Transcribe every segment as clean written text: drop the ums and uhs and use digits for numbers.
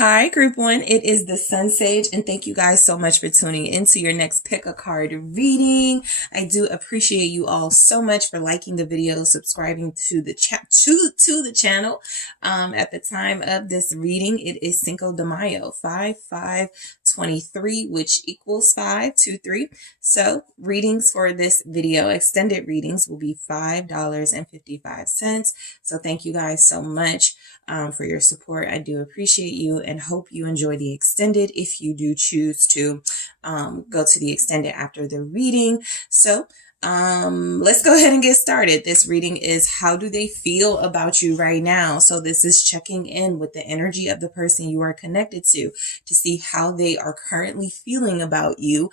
Hi, Group 1. It is the SunSage, and thank you guys so much for tuning into your next pick a card reading. I do appreciate you all so much for liking the video, subscribing to the the channel. At the time of this reading, it is Cinco de Mayo, 5/5/23, which equals 523. So readings for this video, extended readings, will be $5.55. So thank you guys so much for your support. I do appreciate you and hope you enjoy the extended if you do choose to go to the extended after the reading. So let's go ahead and get started. This reading is how do they feel about you right now? So this is checking in with the energy of the person you are connected to see how they are currently feeling about you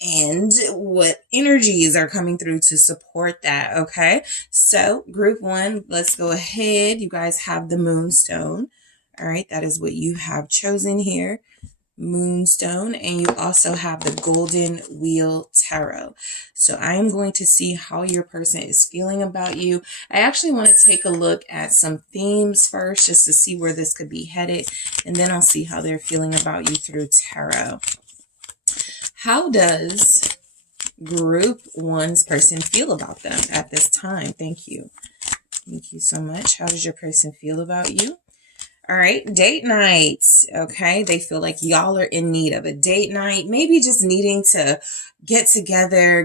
and what energies are coming through to support that. Okay, so Group 1, let's go ahead. You guys have the Moonstone. All right, that is what you have chosen here. Moonstone, and you also have the Golden Wheel Tarot. So I am going to see how your person is feeling about you. I actually want to take a look at some themes first just to see where this could be headed, and then I'll see how they're feeling about you through tarot. How does Group 1's person feel about them at this time? Thank you. Thank you so much. How does your person feel about you? All right, date night. Okay, they feel like y'all are in need of a date night, maybe just needing to get together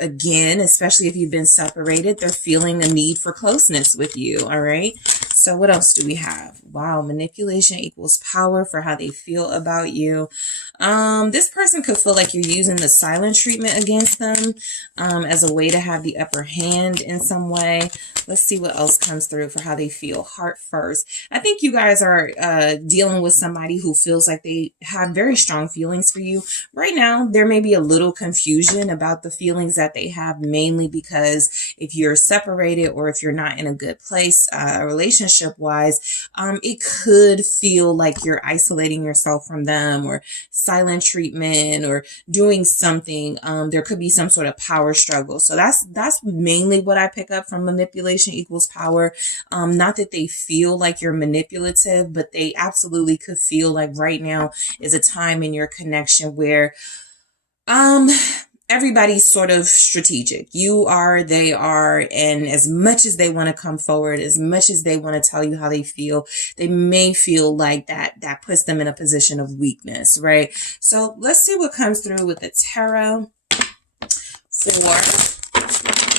again, especially if you've been separated. They're feeling a need for closeness with you. All right, so what else do we have? Wow, manipulation equals power for how they feel about you. This person could feel like you're using the silent treatment against them as a way to have the upper hand in some way. Let's see what else comes through for how they feel. Heart first. I think you guys are dealing with somebody who feels like they have very strong feelings for you. Right now, there may be a little confusion about the feelings that they have, mainly because if you're separated or if you're not in a good place relationship-wise, it could feel like you're isolating yourself from them or silent treatment or doing something. There could be some sort of power struggle. So that's mainly what I pick up from manipulation equals power. Not that they feel like you're manipulative, but they absolutely could feel like right now is a time in your connection where everybody's sort of strategic. You are, they are, and as much as they want to come forward, as much as they want to tell you how they feel, they may feel like that puts them in a position of weakness, right? So let's see what comes through with the tarot for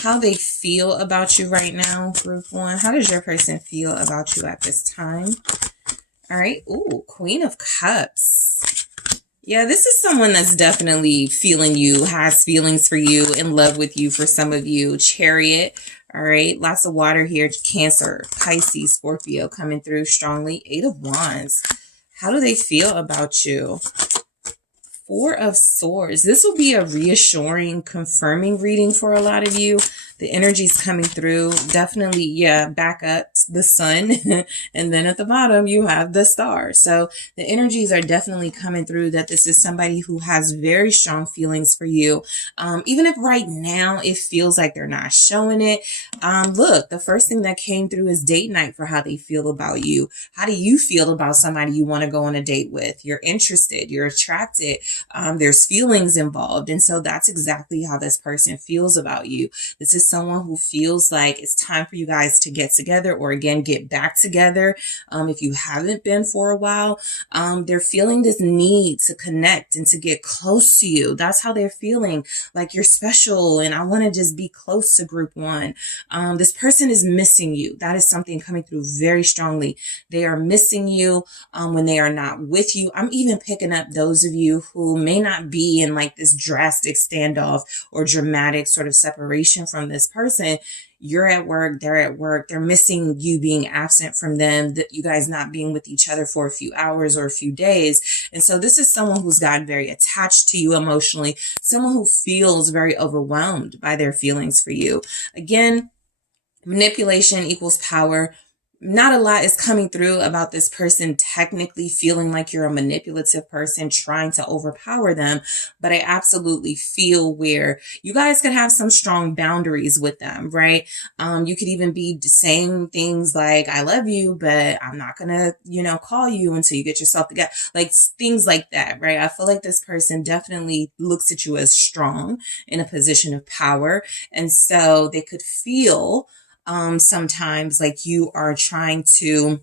how they feel about you right now, Group 1. How does your person feel about you at this time? All right. Ooh, Queen of Cups. Yeah, this is someone that's definitely feeling you, has feelings for you, in love with you for some of you. Chariot. All right. Lots of water here. Cancer, Pisces, Scorpio coming through strongly. 8 of Wands. How do they feel about you? 4 of Swords. This will be a reassuring, confirming reading for a lot of you. The energy's coming through. Definitely, yeah, back up the sun. And then at the bottom, you have the star. So the energies are definitely coming through that this is somebody who has very strong feelings for you. Even if right now it feels like they're not showing it. Look, the first thing that came through is date night for how they feel about you. How do you feel about somebody you want to go on a date with? You're interested, you're attracted. There's feelings involved. And so that's exactly how this person feels about you. This is someone who feels like it's time for you guys to get together or again, get back together. If you haven't been for a while, they're feeling this need to connect and to get close to you. That's how they're feeling, like you're special. And I want to just be close to Group 1. This person is missing you. That is something coming through very strongly. They are missing you when they are not with you. I'm even picking up those of you who may not be in like this drastic standoff or dramatic sort of separation from this person. You're at work, they're at work, they're missing you being absent from them, that you guys not being with each other for a few hours or a few days. And so this is someone who's gotten very attached to you emotionally, someone who feels very overwhelmed by their feelings for you. Again, manipulation equals power. not a lot is coming through about this person technically feeling like you're a manipulative person trying to overpower them. But I absolutely feel where you guys could have some strong boundaries with them, right? You could even be saying things like, I love you, but I'm not going to, call you until you get yourself together. Like things like that, right? I feel like this person definitely looks at you as strong in a position of power. And so they could feel sometimes like you are trying to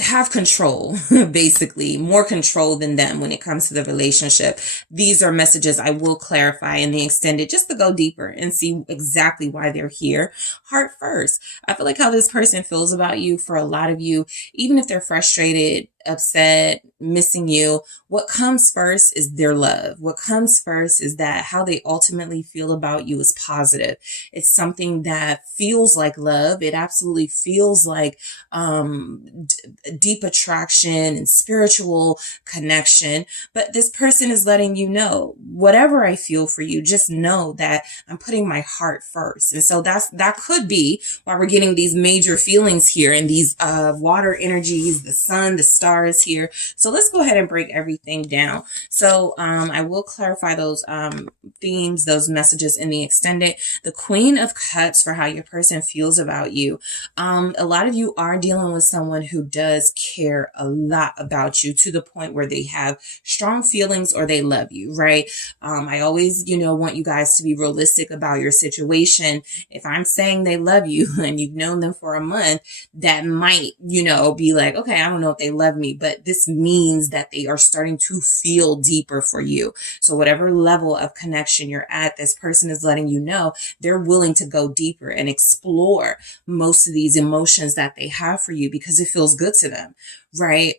have control, basically more control than them when it comes to the relationship. These are messages I will clarify in the extended just to go deeper and see exactly why they're here. Heart first. I feel like how this person feels about you, for a lot of you, even if they're frustrated, upset, missing you, what comes first is their love. What comes first is that how they ultimately feel about you is positive. It's something that feels like love. It absolutely feels like deep attraction and spiritual connection. But this person is letting you know, whatever I feel for you, just know that I'm putting my heart first. And so that could be why we're getting these major feelings here and these water energies, the sun, the stars here. So let's go ahead and break everything down. So I will clarify those themes, those messages in the extended. The Queen of Cups for how your person feels about you. A lot of you are dealing with someone who does care a lot about you to the point where they have strong feelings or they love you, right? I always, want you guys to be realistic about your situation. If I'm saying they love you and you've known them for a month, that might, be like, okay, I don't know if they love me, but this means that they are starting to feel deeper for you. So whatever level of connection you're at, this person is letting you know they're willing to go deeper and explore most of these emotions that they have for you because it feels good to them, right?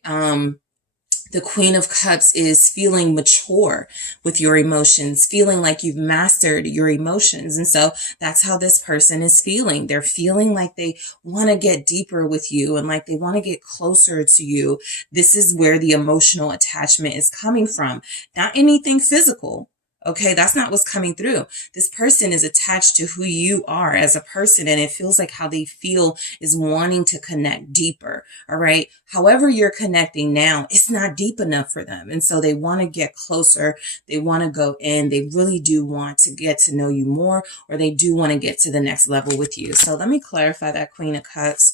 The Queen of Cups is feeling mature with your emotions, feeling like you've mastered your emotions. And so that's how this person is feeling. They're feeling like they want to get deeper with you and like they want to get closer to you. This is where the emotional attachment is coming from, not anything physical. Okay, that's not what's coming through. This person is attached to who you are as a person, and it feels like how they feel is wanting to connect deeper. All right. However, you're connecting now, it's not deep enough for them. And so they want to get closer. They want to go in. They really do want to get to know you more, or they do want to get to the next level with you. So let me clarify that Queen of Cups.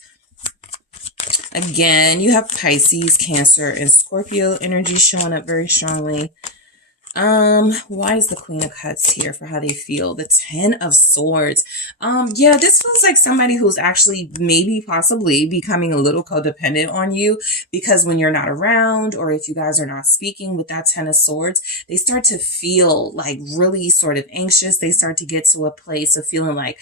Again, you have Pisces, Cancer, and Scorpio energy showing up very strongly. Why is the Queen of Cups here for how they feel? The Ten of Swords. Yeah, this feels like somebody who's actually maybe possibly becoming a little codependent on you, because when you're not around, or if you guys are not speaking with that Ten of Swords, they start to feel like really sort of anxious. They start to get to a place of feeling like,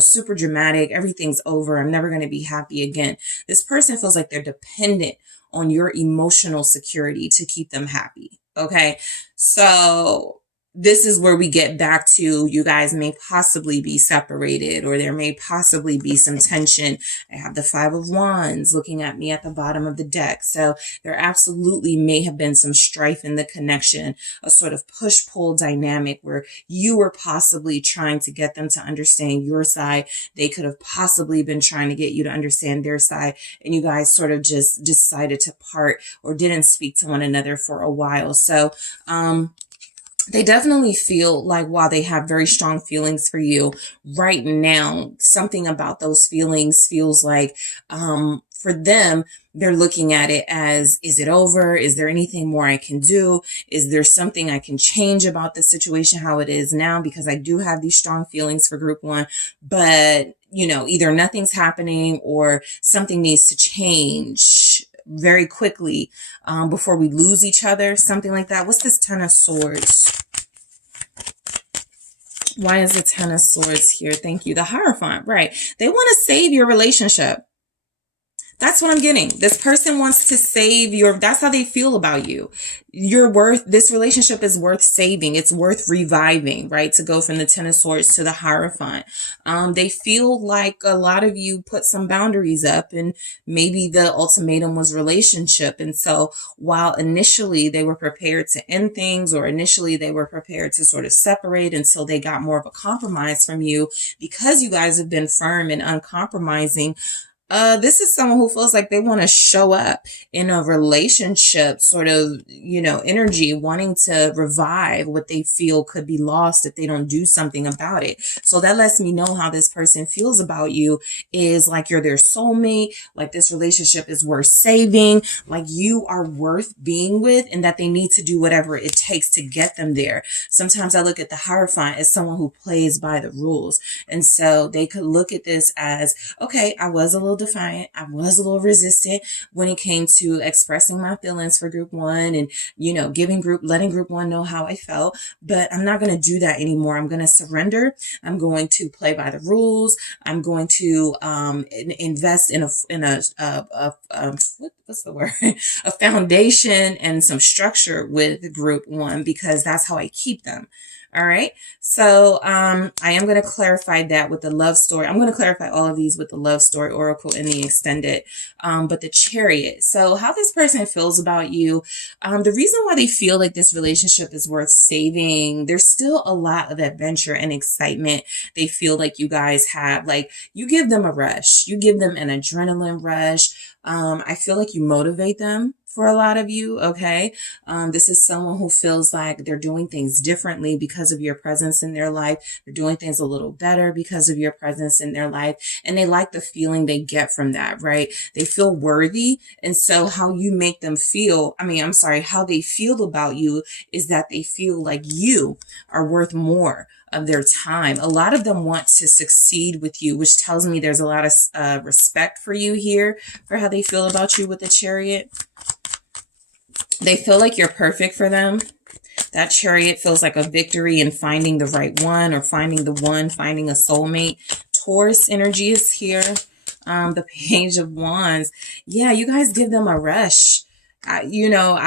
super dramatic. Everything's over. I'm never going to be happy again. This person feels like they're dependent on your emotional security to keep them happy. Okay. So this is where we get back to, you guys may possibly be separated, or there may possibly be some tension. I have the Five of Wands looking at me at the bottom of the deck. So there absolutely may have been some strife in the connection, a sort of push-pull dynamic where you were possibly trying to get them to understand your side. They could have possibly been trying to get you to understand their side, and you guys sort of just decided to part or didn't speak to one another for a while. So, they definitely feel like, while they have very strong feelings for you right now, something about those feelings feels like, for them, they're looking at it as, is it over? Is there anything more I can do? Is there something I can change about the situation, how it is now? Because I do have these strong feelings for group one, but either nothing's happening or something needs to change very quickly before we lose each other, something like that. What's this Ten of Swords? Why is the Ten of Swords here? Thank you. The Hierophant, right? They want to save your relationship. That's what I'm getting. This person wants to save that's how they feel about you. This relationship is worth saving. It's worth reviving, right? To go from the Ten of Swords to the Hierophant. They feel like a lot of you put some boundaries up, and maybe the ultimatum was relationship. And so while initially they were prepared to end things, or initially they were prepared to sort of separate until they got more of a compromise from you, because you guys have been firm and uncompromising, this is someone who feels like they want to show up in a relationship sort of, energy, wanting to revive what they feel could be lost if they don't do something about it. So that lets me know how this person feels about you is like you're their soulmate, like this relationship is worth saving, like you are worth being with, and that they need to do whatever it takes to get them there. Sometimes I look at the Hierophant as someone who plays by the rules. And so they could look at this as, okay, I was a little defiant. I was a little resistant when it came to expressing my feelings for group one and, letting group one know how I felt, but I'm not going to do that anymore. I'm going to surrender. I'm going to play by the rules. I'm going to, invest in what's the word? A foundation and some structure with group one, because that's how I keep them. All right. So, I am going to clarify that with the love story. I'm going to clarify all of these with the love story oracle and the extended, but the Chariot. So how this person feels about you, the reason why they feel like this relationship is worth saving, there's still a lot of adventure and excitement. They feel like you guys have, like, you give them a rush. You give them an adrenaline rush. I feel like you motivate them for a lot of you. Okay. This is someone who feels like they're doing things differently because of your presence in their life. They're doing things a little better because of your presence in their life. And they like the feeling they get from that, right? They feel worthy. And so how you make them feel, how they feel about you is that they feel like you are worth more of their time. A lot of them want to succeed with you, which tells me there's a lot of respect for you here, for how they feel about you with the Chariot. They feel like you're perfect for them. That Chariot feels like a victory in finding the right one, or finding the one, finding a soulmate. Taurus energy is here. The Page of Wands. Yeah, you guys give them a rush. I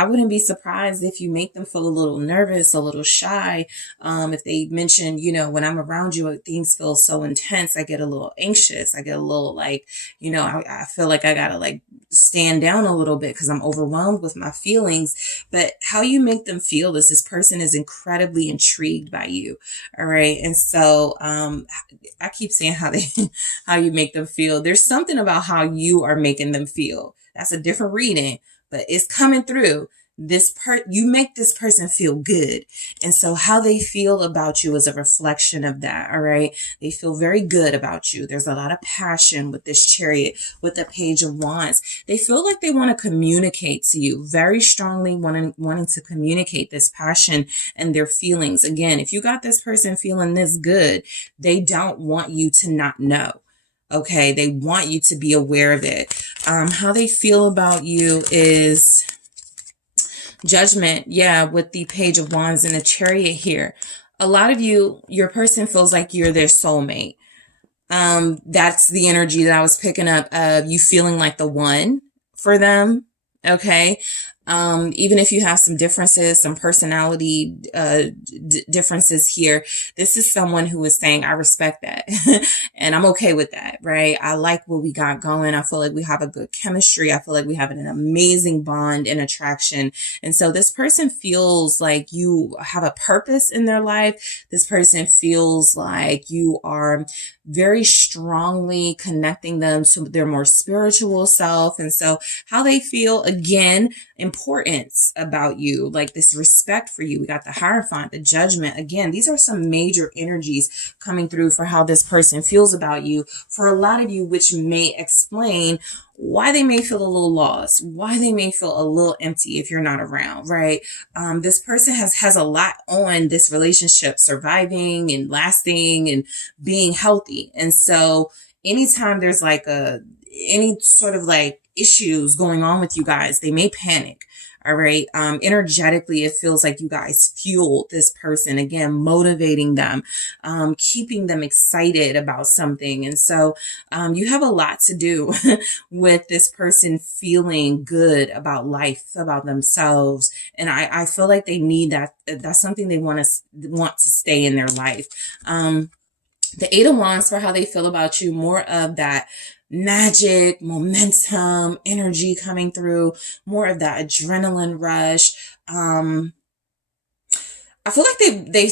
wouldn't be surprised if you make them feel a little nervous, a little shy. If they mention, when I'm around you, things feel so intense. I get a little anxious. I get a little like, I feel like I gotta like stand down a little bit because I'm overwhelmed with my feelings. But how you make them feel is this person is incredibly intrigued by you. All right. And so, I keep saying how you make them feel. There's something about how you are making them feel. That's a different reading, but it's coming through. You make this person feel good. And so how they feel about you is a reflection of that. All right. They feel very good about you. There's a lot of passion with this Chariot, with the Page of Wands. They feel like they want to communicate to you very strongly, wanting to communicate this passion and their feelings. Again, if you got this person feeling this good, they don't want you to not know. Okay. They want you to be aware of it. How they feel about you is Judgment. Yeah. With the Page of Wands and the Chariot here. A lot of you, your person feels like you're their soulmate. That's the energy that I was picking up of you feeling like the one for them. Okay. Even if you have some differences, some personality differences here, this is someone who is saying, I respect that and I'm okay with that, right? I like what we got going. I feel like we have a good chemistry. I feel like we have an amazing bond and attraction. And so this person feels like you have a purpose in their life. This person feels like you are very strongly connecting them to their more spiritual self. And so how they feel, again, importance about you, like this respect for you. We got the Hierophant, the Judgment. Again, these are some major energies coming through for how this person feels about you for a lot of you, which may explain why they may feel a little lost, why they may feel a little empty if you're not around, right? This person has a lot on this relationship, surviving and lasting and being healthy. And so anytime there's like any sort of like issues going on with you guys, they may panic. All right. Energetically, it feels like you guys fueled this person, again, motivating them, keeping them excited about something. And so you have a lot to do with this person feeling good about life, about themselves. And I feel like they need that. That's something they want to stay in their life. The Eight of Wands, for how they feel about you, more of that magic, momentum, energy coming through, more of that adrenaline rush. I feel like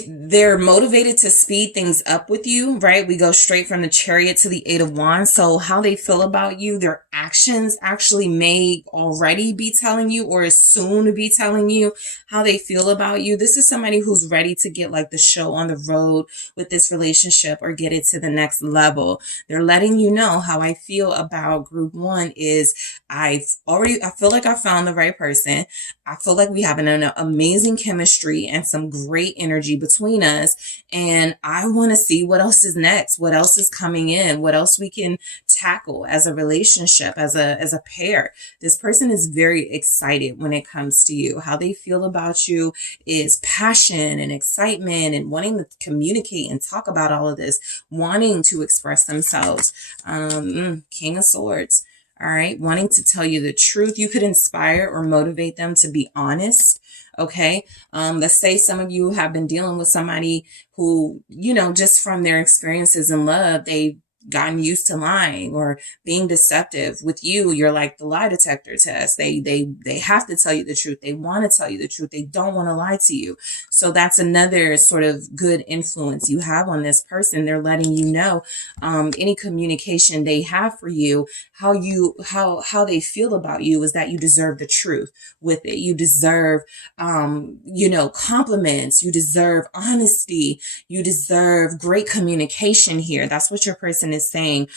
they're motivated to speed things up with you, right? We go straight from the Chariot to the Eight of Wands. So how they feel about you, their actions actually may already be telling you, or is soon to be telling you how they feel about you. This is somebody who's ready to get like the show on the road with this relationship or get it to the next level. They're letting you know how I feel about group one is I feel like I found the right person. I feel like we have an amazing chemistry and some great energy between us. And I want to see what else is next, what else is coming in, what else we can tackle as a relationship, as a pair. This person is very excited when it comes to you. How they feel about you is passion and excitement and wanting to communicate and talk about all of this, wanting to express themselves. King of Swords. All right. Wanting to tell you the truth. You could inspire or motivate them to be honest. Okay. Let's say some of you have been dealing with somebody who, just from their experiences in love, they've gotten used to lying or being deceptive. With you, you're like the lie detector test. They have to tell you the truth. They want to tell you the truth. They don't want to lie to you. So that's another sort of good influence you have on this person. They're letting you know, any communication they have for you, how they feel about you is that you deserve the truth with it. You deserve, compliments. You deserve honesty. You deserve great communication here. That's what your person is saying.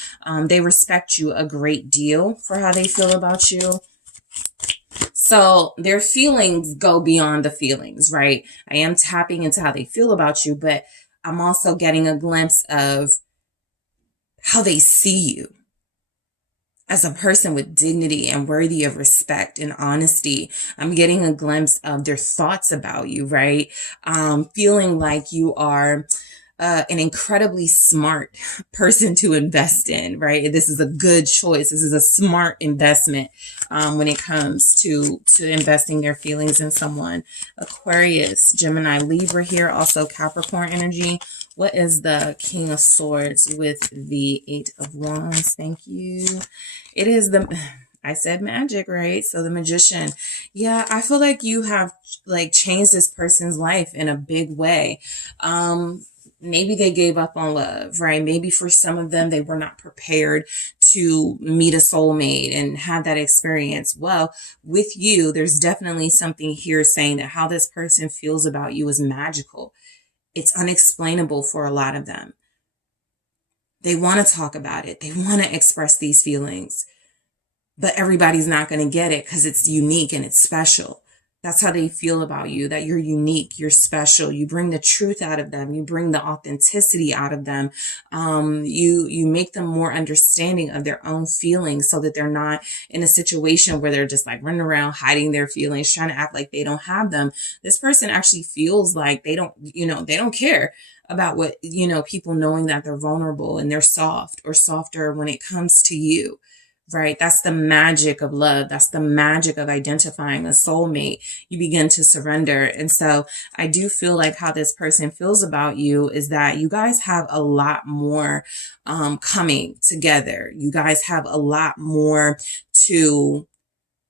They respect you a great deal for how they feel about you. So their feelings go beyond the feelings, right? I am tapping into how they feel about you, but I'm also getting a glimpse of how they see you as a person with dignity and worthy of respect and honesty. I'm getting a glimpse of their thoughts about you, right? Feeling like you are an incredibly smart person to invest in, right? This is a good choice. This is a smart investment when it comes to investing their feelings in someone. Aquarius, Gemini, Libra here, also Capricorn energy. What is the King of Swords with the Eight of Wands? Thank you. It is I said magic, right? So the Magician. Yeah, I feel like you have changed this person's life in a big way. Maybe they gave up on love, right? Maybe for some of them, they were not prepared to meet a soulmate and have that experience. Well, with you, there's definitely something here saying that how this person feels about you is magical. It's unexplainable for a lot of them. They want to talk about it. They want to express these feelings, but everybody's not going to get it because it's unique and it's special. That's how they feel about you, that you're unique, you're special. You bring the truth out of them. You bring the authenticity out of them. You make them more understanding of their own feelings so that they're not in a situation where they're just running around hiding their feelings, trying to act like they don't have them. This person actually feels like they don't care about what, people knowing that they're vulnerable and they're soft or softer when it comes to you. Right? That's the magic of love. That's the magic of identifying a soulmate. You begin to surrender. And so I do feel like how this person feels about you is that you guys have a lot more coming together. You guys have a lot more to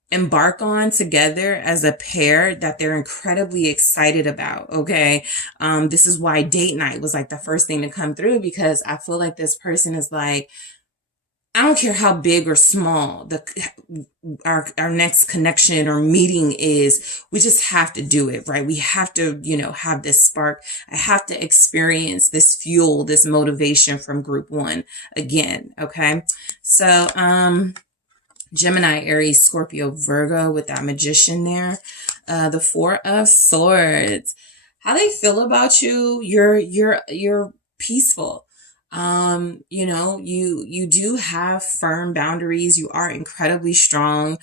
embark on together as a pair that they're incredibly excited about. Okay. This is why date night was the first thing to come through, because I feel like this person is I don't care how big or small our next connection or meeting is. We just have to do it, right? We have to, have this spark. I have to experience this fuel, this motivation from group one again. Okay. So, Gemini, Aries, Scorpio, Virgo with that Magician there. The Four of Swords. How they feel about you? You're peaceful. You know, you do have firm boundaries. You are incredibly strong,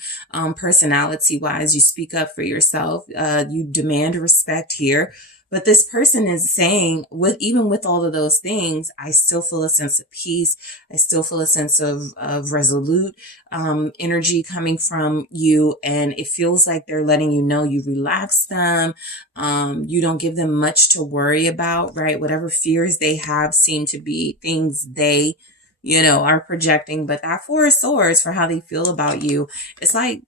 personality wise. You speak up for yourself. You demand respect here. But this person is saying, even with all of those things, I still feel a sense of peace. I still feel a sense of resolute energy coming from you. And it feels like they're letting you know you relax them. You don't give them much to worry about, right? Whatever fears they have seem to be things they, are projecting. But that Four of Swords, for how they feel about you, it's like,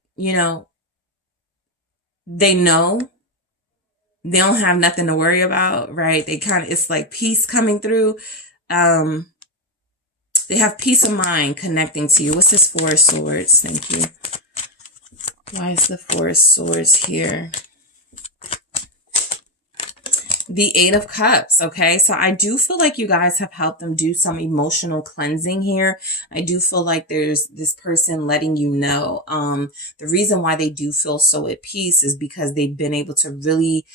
they know they don't have nothing to worry about, right? It's like peace coming through. They have peace of mind connecting to you. What's this Four of Swords? Thank you. Why is the Four of Swords here? The Eight of Cups, okay? So I do feel like you guys have helped them do some emotional cleansing here. I do feel like there's this person letting you know. The reason why they do feel so at peace is because they've been able to really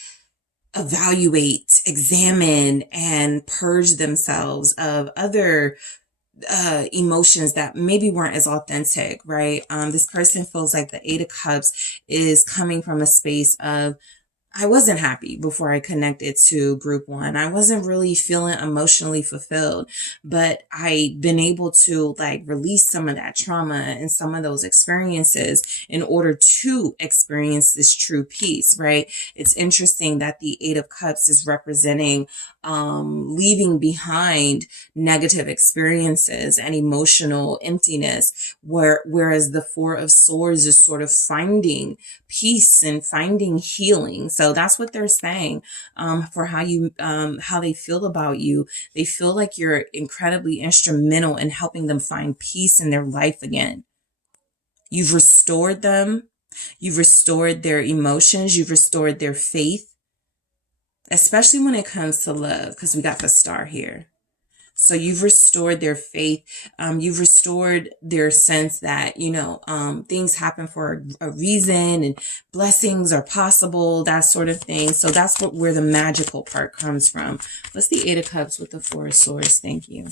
evaluate, examine, and purge themselves of other emotions that maybe weren't as authentic, right? This person feels like the Eight of Cups is coming from a space of, I wasn't happy before I connected to group one. I wasn't really feeling emotionally fulfilled, but I've been able to release some of that trauma and some of those experiences in order to experience this true peace, right? It's interesting that the Eight of Cups is representing leaving behind negative experiences and emotional emptiness, whereas the Four of Swords is sort of finding peace and finding healing. So that's what they're saying, for how they feel about you. They feel like you're incredibly instrumental in helping them find peace in their life again. You've restored them. You've restored their emotions. You've restored their faith, especially when it comes to love, because we got the Star here. So you've restored their faith. You've restored their sense that, things happen for a reason and blessings are possible, that sort of thing. So that's where the magical part comes from. What's the Eight of Cups with the Four of Swords? Thank you.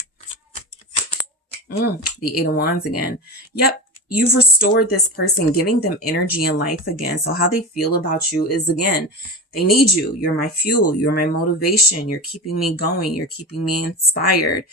The Eight of Wands again. Yep. You've restored this person, giving them energy and life again. So how they feel about you is, again, they need you. You're my fuel. You're my motivation. You're keeping me going. You're keeping me inspired.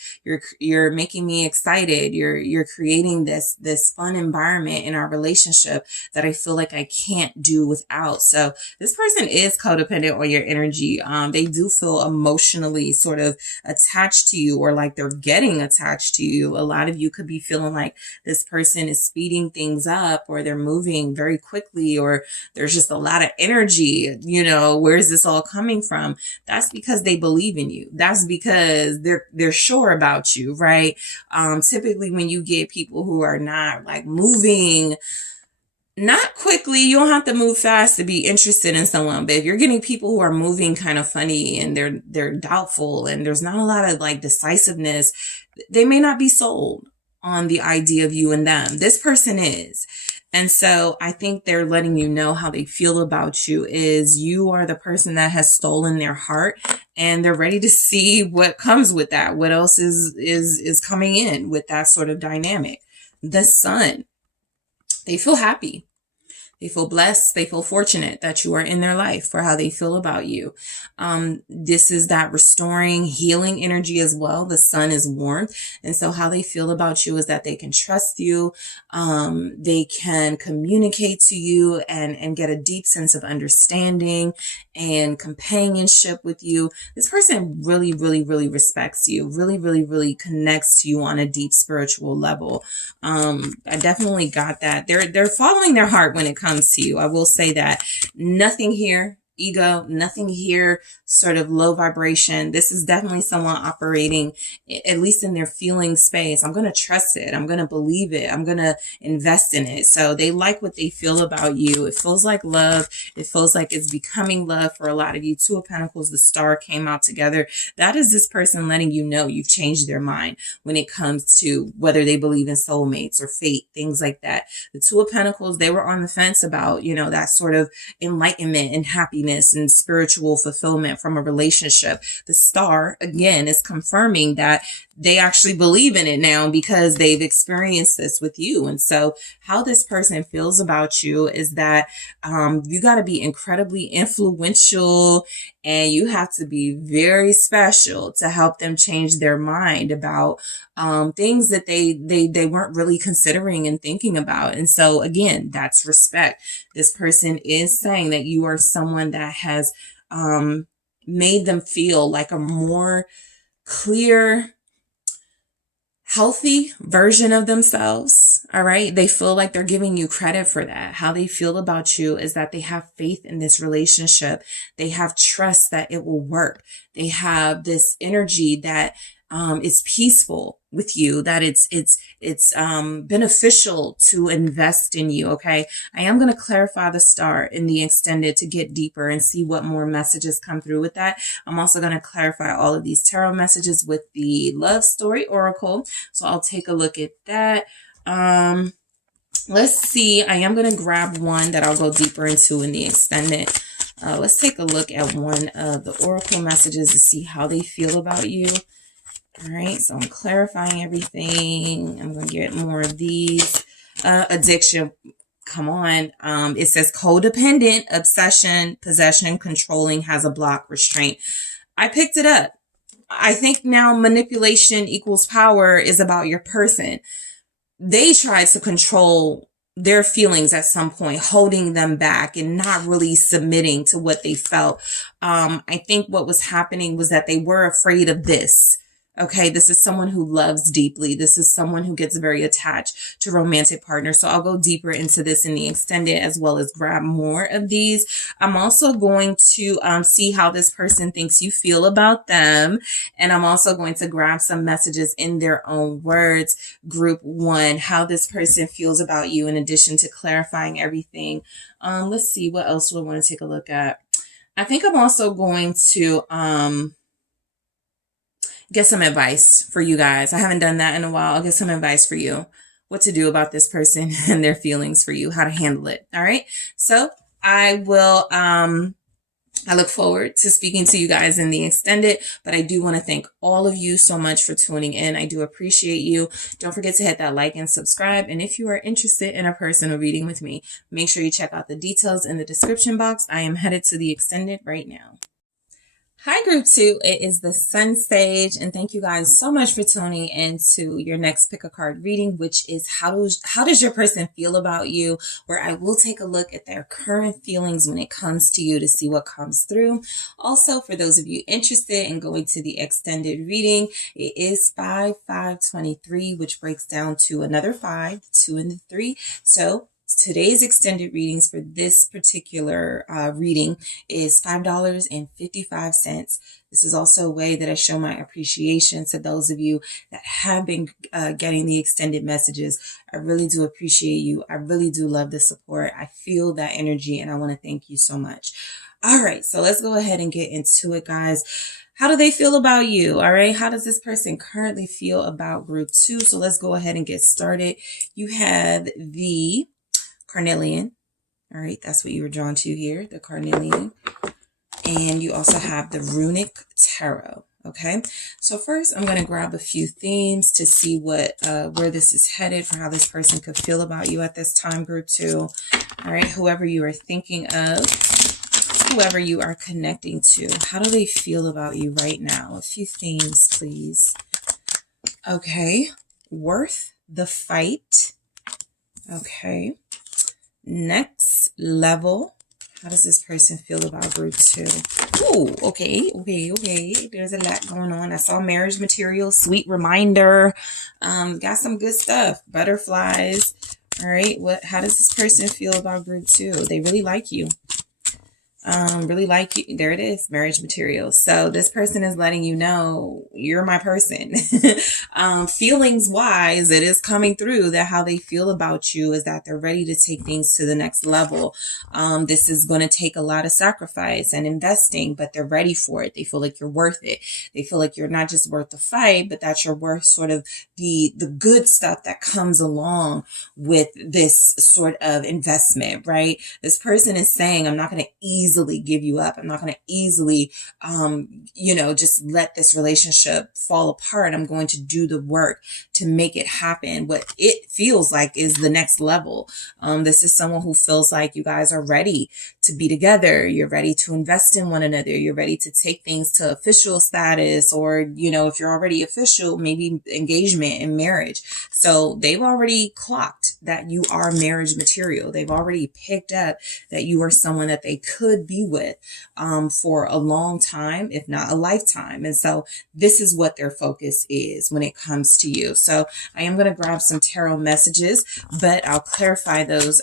You're making me excited. You're creating this fun environment in our relationship that I feel like I can't do without. So this person is codependent on your energy. They do feel emotionally sort of attached to you, or like they're getting attached to you. A lot of you could be feeling like this person is speeding things up, or they're moving very quickly, or there's just a lot of energy, where is this all coming from? That's because they believe in you. That's because they're sure about you, right? Typically when you get people who are not moving, not quickly, you don't have to move fast to be interested in someone. But if you're getting people who are moving kind of funny and they're doubtful and there's not a lot of decisiveness, they may not be sold on the idea of you and them. This person is. And so I think they're letting you know how they feel about you is you are the person that has stolen their heart, and they're ready to see what comes with that. What else is coming in with that sort of dynamic. The Sun. They feel happy. They feel blessed. They feel fortunate that you are in their life, for how they feel about you. This is that restoring, healing energy as well. The Sun is warmth. And so how they feel about you is that they can trust you. They can communicate to you and get a deep sense of understanding and companionship with you. This person really, really, really respects you, really, really, really connects to you on a deep spiritual level. I definitely got that. They're following their heart when it comes to you. I will say that. Nothing here ego, nothing here sort of low vibration. This is definitely someone operating, at least in their feeling space. I'm going to trust it. I'm going to believe it. I'm going to invest in it. So they like what they feel about you. It feels like love. It feels like it's becoming love for a lot of you. Two of Pentacles, the Star came out together. That is this person letting you know you've changed their mind when it comes to whether they believe in soulmates or fate, things like that. The Two of Pentacles, they were on the fence about, that sort of enlightenment and happiness and spiritual fulfillment from a relationship. The star, again, is confirming that they actually believe in it now because they've experienced this with you. And so how this person feels about you is that you got to be incredibly influential, and you have to be very special to help them change their mind about things that they weren't really considering and thinking about. And so again, that's respect. This person is saying that you are someone that has made them feel like a more clear, healthy version of themselves. All right. They feel like they're giving you credit for that. How they feel about you is that they have faith in this relationship. They have trust that it will work. They have this energy that is peaceful with you, that it's beneficial to invest in you. Okay. I am going to clarify the star in the extended to get deeper and see what more messages come through with that. I'm also going to clarify all of these tarot messages with the love story oracle. So I'll take a look at that. Let's see. I am going to grab one that I'll go deeper into in the extended. Let's take a look at one of the oracle messages to see how they feel about you. All right, so I'm clarifying everything. I'm going to get more of these. Addiction, come on. It says codependent, obsession, possession, controlling, has a block, restraint. I picked it up. I think now manipulation equals power is about your person. They tried to control their feelings at some point, holding them back and not really submitting to what they felt. I think what was happening was that they were afraid of this. Okay, this is someone who loves deeply. This is someone who gets very attached to romantic partners. So I'll go deeper into this in the extended as well as grab more of these. I'm also going to see how this person thinks you feel about them. And I'm also going to grab some messages in their own words. Group 1, how this person feels about you in addition to clarifying everything. Let's see, what else do I want to take a look at? I think I'm also going to get some advice for you guys. I haven't done that in a while. I'll get some advice for you, what to do about this person and their feelings for you, how to handle it. All right. So I will, I look forward to speaking to you guys in the extended, but I do want to thank all of you so much for tuning in. I do appreciate you. Don't forget to hit that like and subscribe. And if you are interested in a personal reading with me, make sure you check out the details in the description box. I am headed to the extended right now. Hi, Group 2. It is the SunSage, and thank you guys so much for tuning in to your next pick a card reading, which is how does your person feel about you, where I will take a look at their current feelings when it comes to you to see what comes through. Also, for those of you interested in going to the extended reading, it is 5/5/23, which breaks down to another 5, 2, and the 3. So today's extended readings for this particular reading is $5.55. This is also a way that I show my appreciation to those of you that have been getting the extended messages. I really do appreciate you. I really do love the support. I feel that energy, and I want to thank you so much. All right, so let's go ahead and get into it, guys. How do they feel about you? All right. How does this person currently feel about Group 2? So let's go ahead and get started. You have the Carnelian. All right, that's what you were drawn to here, the Carnelian. And you also have the Runic Tarot. Okay, so first I'm going to grab a few themes to see what where this is headed, for how this person could feel about you at this time, Group 2. All right, whoever you are thinking of, whoever you are connecting to, how do they feel about you right now? A few themes, please. Okay, worth the fight. Okay. Next level. How does this person feel about Group 2? Ooh, okay. There's a lot going on. I saw marriage material, sweet reminder. Got some good stuff. Butterflies. All right. How does this person feel about Group 2? They really like you. Really like you. There it is, marriage material. So this person is letting you know you're my person. Feelings wise, it is coming through that how they feel about you is that they're ready to take things to the next level. This is going to take a lot of sacrifice and investing, but they're ready for it. They feel like you're worth it. They feel like you're not just worth the fight, but that you're worth sort of the good stuff that comes along with this sort of investment, right? This person is saying, I'm not going to ease easily give you up. I'm not going to easily, just let this relationship fall apart. I'm going to do the work to make it happen. What it feels like is the next level. This is someone who feels like you guys are ready to be together. You're ready to invest in one another. You're ready to take things to official status, or, if you're already official, maybe engagement and marriage. So they've already clocked that you are marriage material. They've already picked up that you are someone that they could be with for a long time, if not a lifetime. And so this is what their focus is when it comes to you. So I am going to grab some tarot messages, but I'll clarify those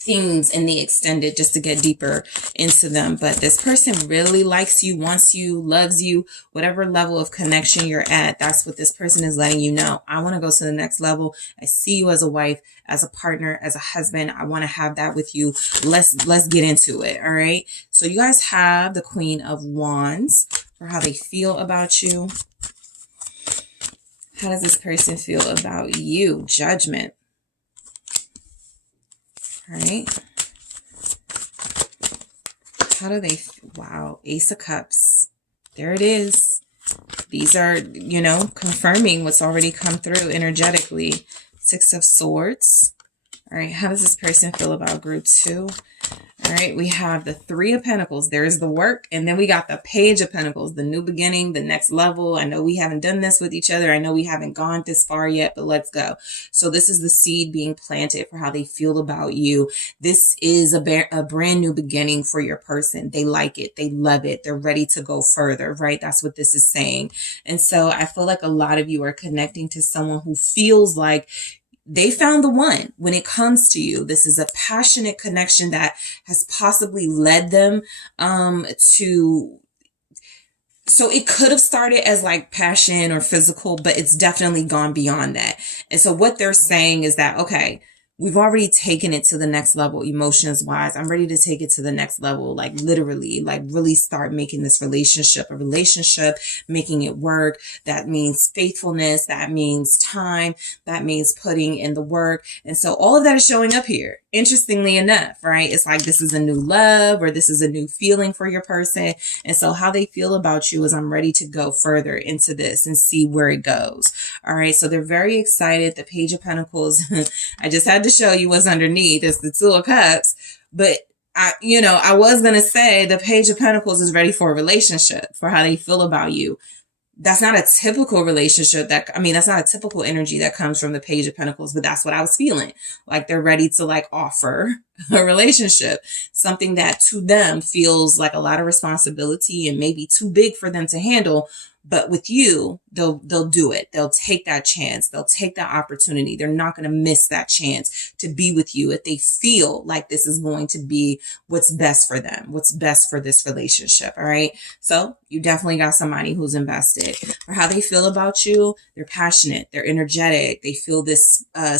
themes in the extended just to get deeper into them. But this person really likes you, wants you, loves you, whatever level of connection you're at. That's what this person is letting you know. I want to go to the next level. I see you as a wife, as a partner, as a husband. I want to have that with you. Let's get into it. All right. So you guys have the Queen of Wands for how they feel about you. How does this person feel about you? Judgment. All right. How do they, wow, Ace of Cups. There it is. These are, confirming what's already come through energetically. Six of Swords. All right. How does this person feel about group 2? All right, we have the Three of Pentacles. There's the work. And then we got the Page of Pentacles, the new beginning, the next level. I know we haven't done this with each other. I know we haven't gone this far yet, but let's go. So this is the seed being planted for how they feel about you. This is a brand new beginning for your person. They like it. They love it. They're ready to go further, right? That's what this is saying. And so I feel like a lot of you are connecting to someone who feels like they found the one when it comes to you. This is a passionate connection that has possibly led them to. So it could have started as like passion or physical, but it's definitely gone beyond that. And so what they're saying is that, okay, we've already taken it to the next level emotions wise. I'm ready to take it to the next level, like literally, like really start making this relationship a relationship, making it work. That means faithfulness. That means time. That means putting in the work. And so all of that is showing up here. Interestingly enough, right? It's like this is a new love, or this is a new feeling for your person. And so how they feel about you is, I'm ready to go further into this and see where it goes. All right. So they're very excited. The Page of Pentacles, I just had to show you what's underneath. It's the Two of Cups, but I was going to say the Page of Pentacles is ready for a relationship, for how they feel about you. That's not a typical relationship that's not a typical energy that comes from the Page of Pentacles, but that's what I was feeling. Like they're ready to like offer a relationship, something that to them feels like a lot of responsibility and maybe too big for them to handle. But with you, they'll do it. They'll take that chance. They'll take that opportunity. They're not going to miss that chance to be with you if they feel like this is going to be what's best for them, what's best for this relationship. All right. So you definitely got somebody who's invested. For how they feel about you, they're passionate. They're energetic. They feel this, I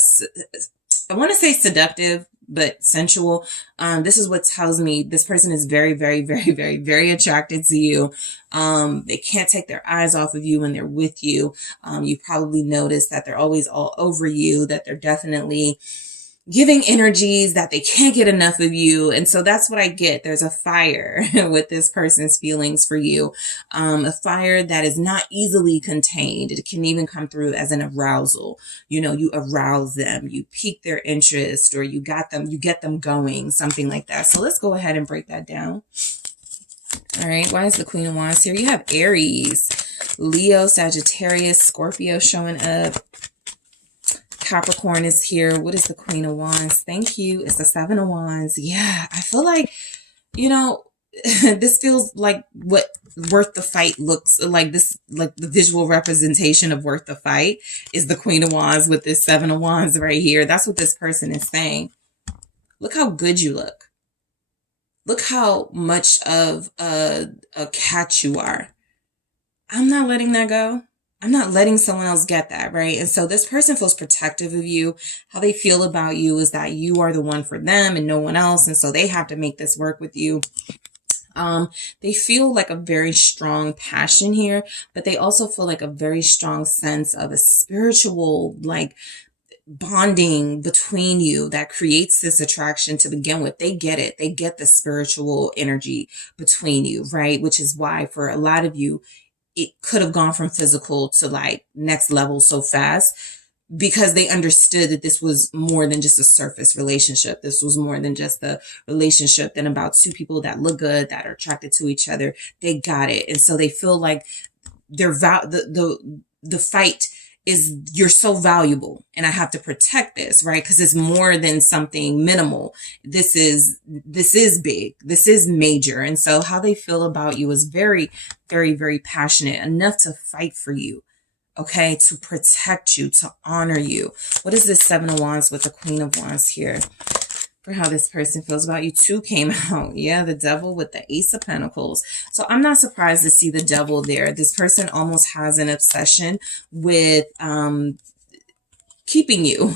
want to say seductive, but sensual. This is what tells me this person is very, very, very, very, very attracted to you. They can't take their eyes off of you when they're with you. You probably noticed that they're always all over you, that they're definitely giving energies, that they can't get enough of you. And so that's what I get. There's a fire with this person's feelings for you. A fire that is not easily contained. It can even come through as an arousal. You arouse them, you pique their interest, or you get them going, something like that. So let's go ahead and break that down. All right. Why is the Queen of Wands here? You have Aries, Leo, Sagittarius, Scorpio showing up. Capricorn is here. What is the Queen of Wands? Thank you. It's the Seven of Wands. Yeah, I feel like, this feels like what Worth the Fight looks like. This, like the visual representation of Worth the Fight is the Queen of Wands with this Seven of Wands right here. That's what this person is saying. Look how good you look. Look how much of a catch you are. I'm not letting that go. I'm not letting someone else get that, right? And so this person feels protective of you. How they feel about you is that you are the one for them and no one else. And so they have to make this work with you. They feel like a very strong passion here, but they also feel like a very strong sense of a spiritual, like bonding between you that creates this attraction to begin with. They get it. They get the spiritual energy between you, right? Which is why for a lot of you, it could have gone from physical to like next level so fast, because they understood that this was more than just a surface relationship. This was more than just a relationship than about two people that look good, that are attracted to each other. They got it. And so they feel like the fight is, you're so valuable and I have to protect this, right? Because it's more than something minimal. This is big. This is major. And so how they feel about you is very, very, very passionate, enough to fight for you. Okay, to protect you, to honor you. What is this Seven of Wands with the Queen of Wands here for how this person feels about you? Two came out. Yeah, the Devil with the Ace of Pentacles. So I'm not surprised to see the Devil there. This person almost has an obsession with keeping you,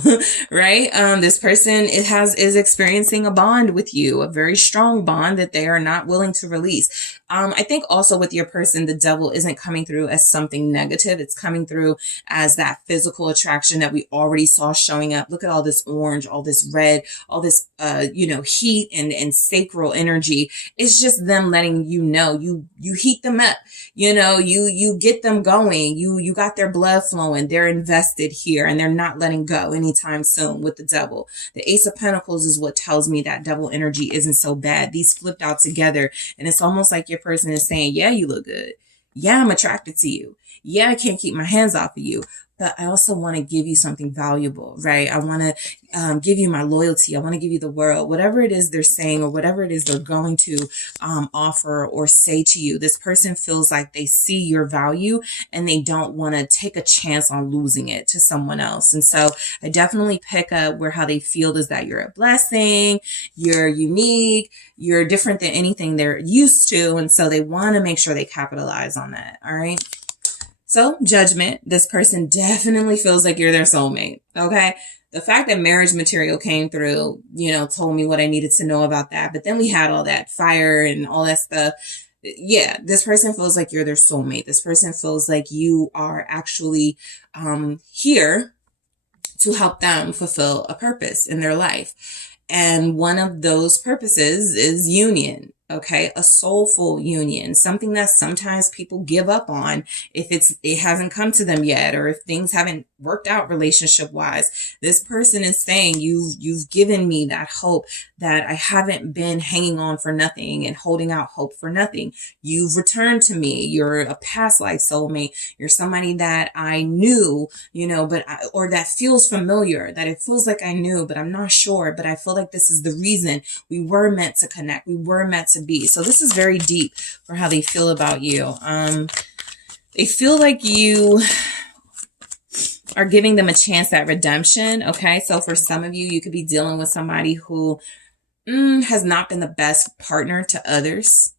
right? This person is experiencing a bond with you, a very strong bond that they are not willing to release. I think also with your person, the Devil isn't coming through as something negative. It's coming through as that physical attraction that we already saw showing up. Look at all this orange, all this red, all this, heat and sacral energy. It's just them letting you know, you heat them up, you get them going. You got their blood flowing. They're invested here and they're not letting go anytime soon with the Devil. The Ace of Pentacles is what tells me that Devil energy isn't so bad. These flipped out together, and it's almost like your person is saying, yeah, you look good. Yeah, I'm attracted to you. Yeah, I can't keep my hands off of you, but I also want to give you something valuable, right? I want to give you my loyalty. I want to give you the world, whatever it is they're saying or whatever it is they're going to offer or say to you. This person feels like they see your value and they don't want to take a chance on losing it to someone else. And so I definitely pick up where how they feel is that you're a blessing, you're unique, you're different than anything they're used to. And so they want to make sure they capitalize on that. All right. So Judgment, this person definitely feels like you're their soulmate. Okay. The fact that marriage material came through, told me what I needed to know about that. But then we had all that fire and all that stuff. Yeah, this person feels like you're their soulmate. This person feels like you are actually here to help them fulfill a purpose in their life. And one of those purposes is union. Okay, a soulful union, something that sometimes people give up on if it hasn't come to them yet, or if things haven't worked out relationship wise. This person is saying you've given me that hope, that I haven't been hanging on for nothing and holding out hope for nothing. You've returned to me. You're a past life soulmate. You're somebody that I knew, or that feels familiar, that it feels like I knew, but I'm not sure. But I feel like this is the reason we were meant to connect. We were meant to be. So this is very deep for how they feel about you. They feel like you are giving them a chance at redemption. Okay. So for some of you, you could be dealing with somebody who has not been the best partner to others.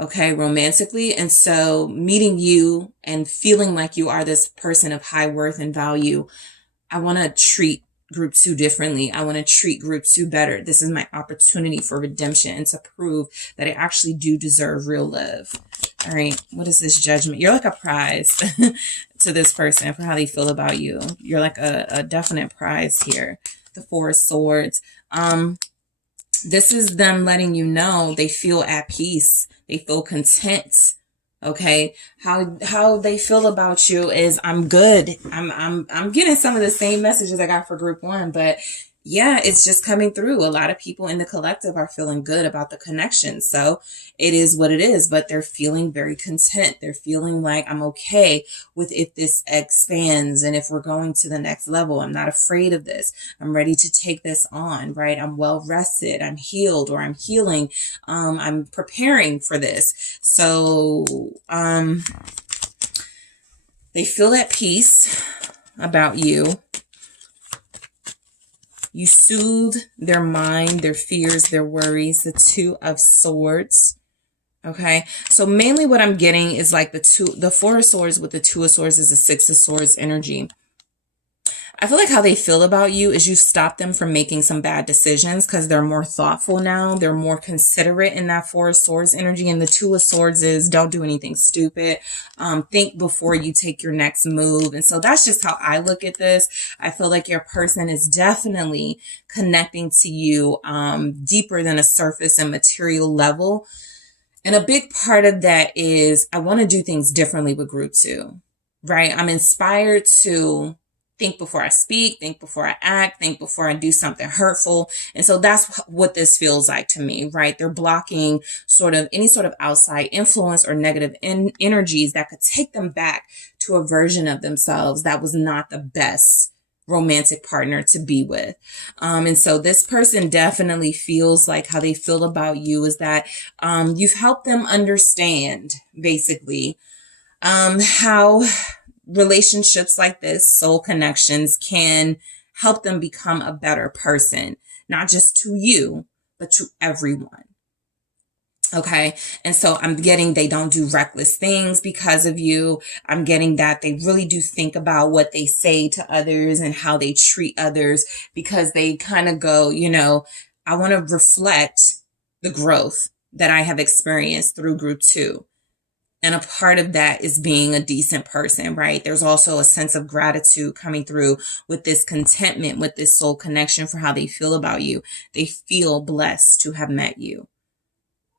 Okay. Romantically. And so meeting you and feeling like you are this person of high worth and value, I want to treat group 2 differently. I want to treat group 2 better. This is my opportunity for redemption and to prove that I actually do deserve real love. All right. What is this Judgment? You're like a prize to this person for how they feel about you. You're like a definite prize here. The Four of Swords. This is them letting you know they feel at peace. They feel content. Okay. How they feel about you is I'm good. I'm getting some of the same messages I got for group 1, but yeah, it's just coming through. A lot of people in the collective are feeling good about the connection. So it is what it is, but they're feeling very content. They're feeling like I'm okay with if this expands and if we're going to the next level. I'm not afraid of this. I'm ready to take this on, right? I'm well rested. I'm healed, or I'm healing. I'm preparing for this. So, they feel at peace about you. You soothe their mind, their fears, their worries. The Two of Swords. Okay. So mainly what I'm getting is like the Four of Swords with the Two of Swords is the Six of Swords energy. I feel like how they feel about you is you stop them from making some bad decisions because they're more thoughtful now. They're more considerate in that Four of Swords energy. And the Two of Swords is don't do anything stupid. Think before you take your next move. And so that's just how I look at this. I feel like your person is definitely connecting to you deeper than a surface and material level. And a big part of that is I want to do things differently with group 2, right? I'm inspired to think before I speak, think before I act, think before I do something hurtful. And so that's what this feels like to me, right? They're blocking sort of any sort of outside influence or negative energies that could take them back to a version of themselves that was not the best romantic partner to be with. And so this person definitely feels like how they feel about you is that you've helped them understand basically how relationships like this, soul connections, can help them become a better person, not just to you, but to everyone. Okay. And so I'm getting they don't do reckless things because of you. I'm getting that they really do think about what they say to others and how they treat others because they kind of go, I want to reflect the growth that I have experienced through group 2. And a part of that is being a decent person, right? There's also a sense of gratitude coming through with this contentment, with this soul connection for how they feel about you. They feel blessed to have met you.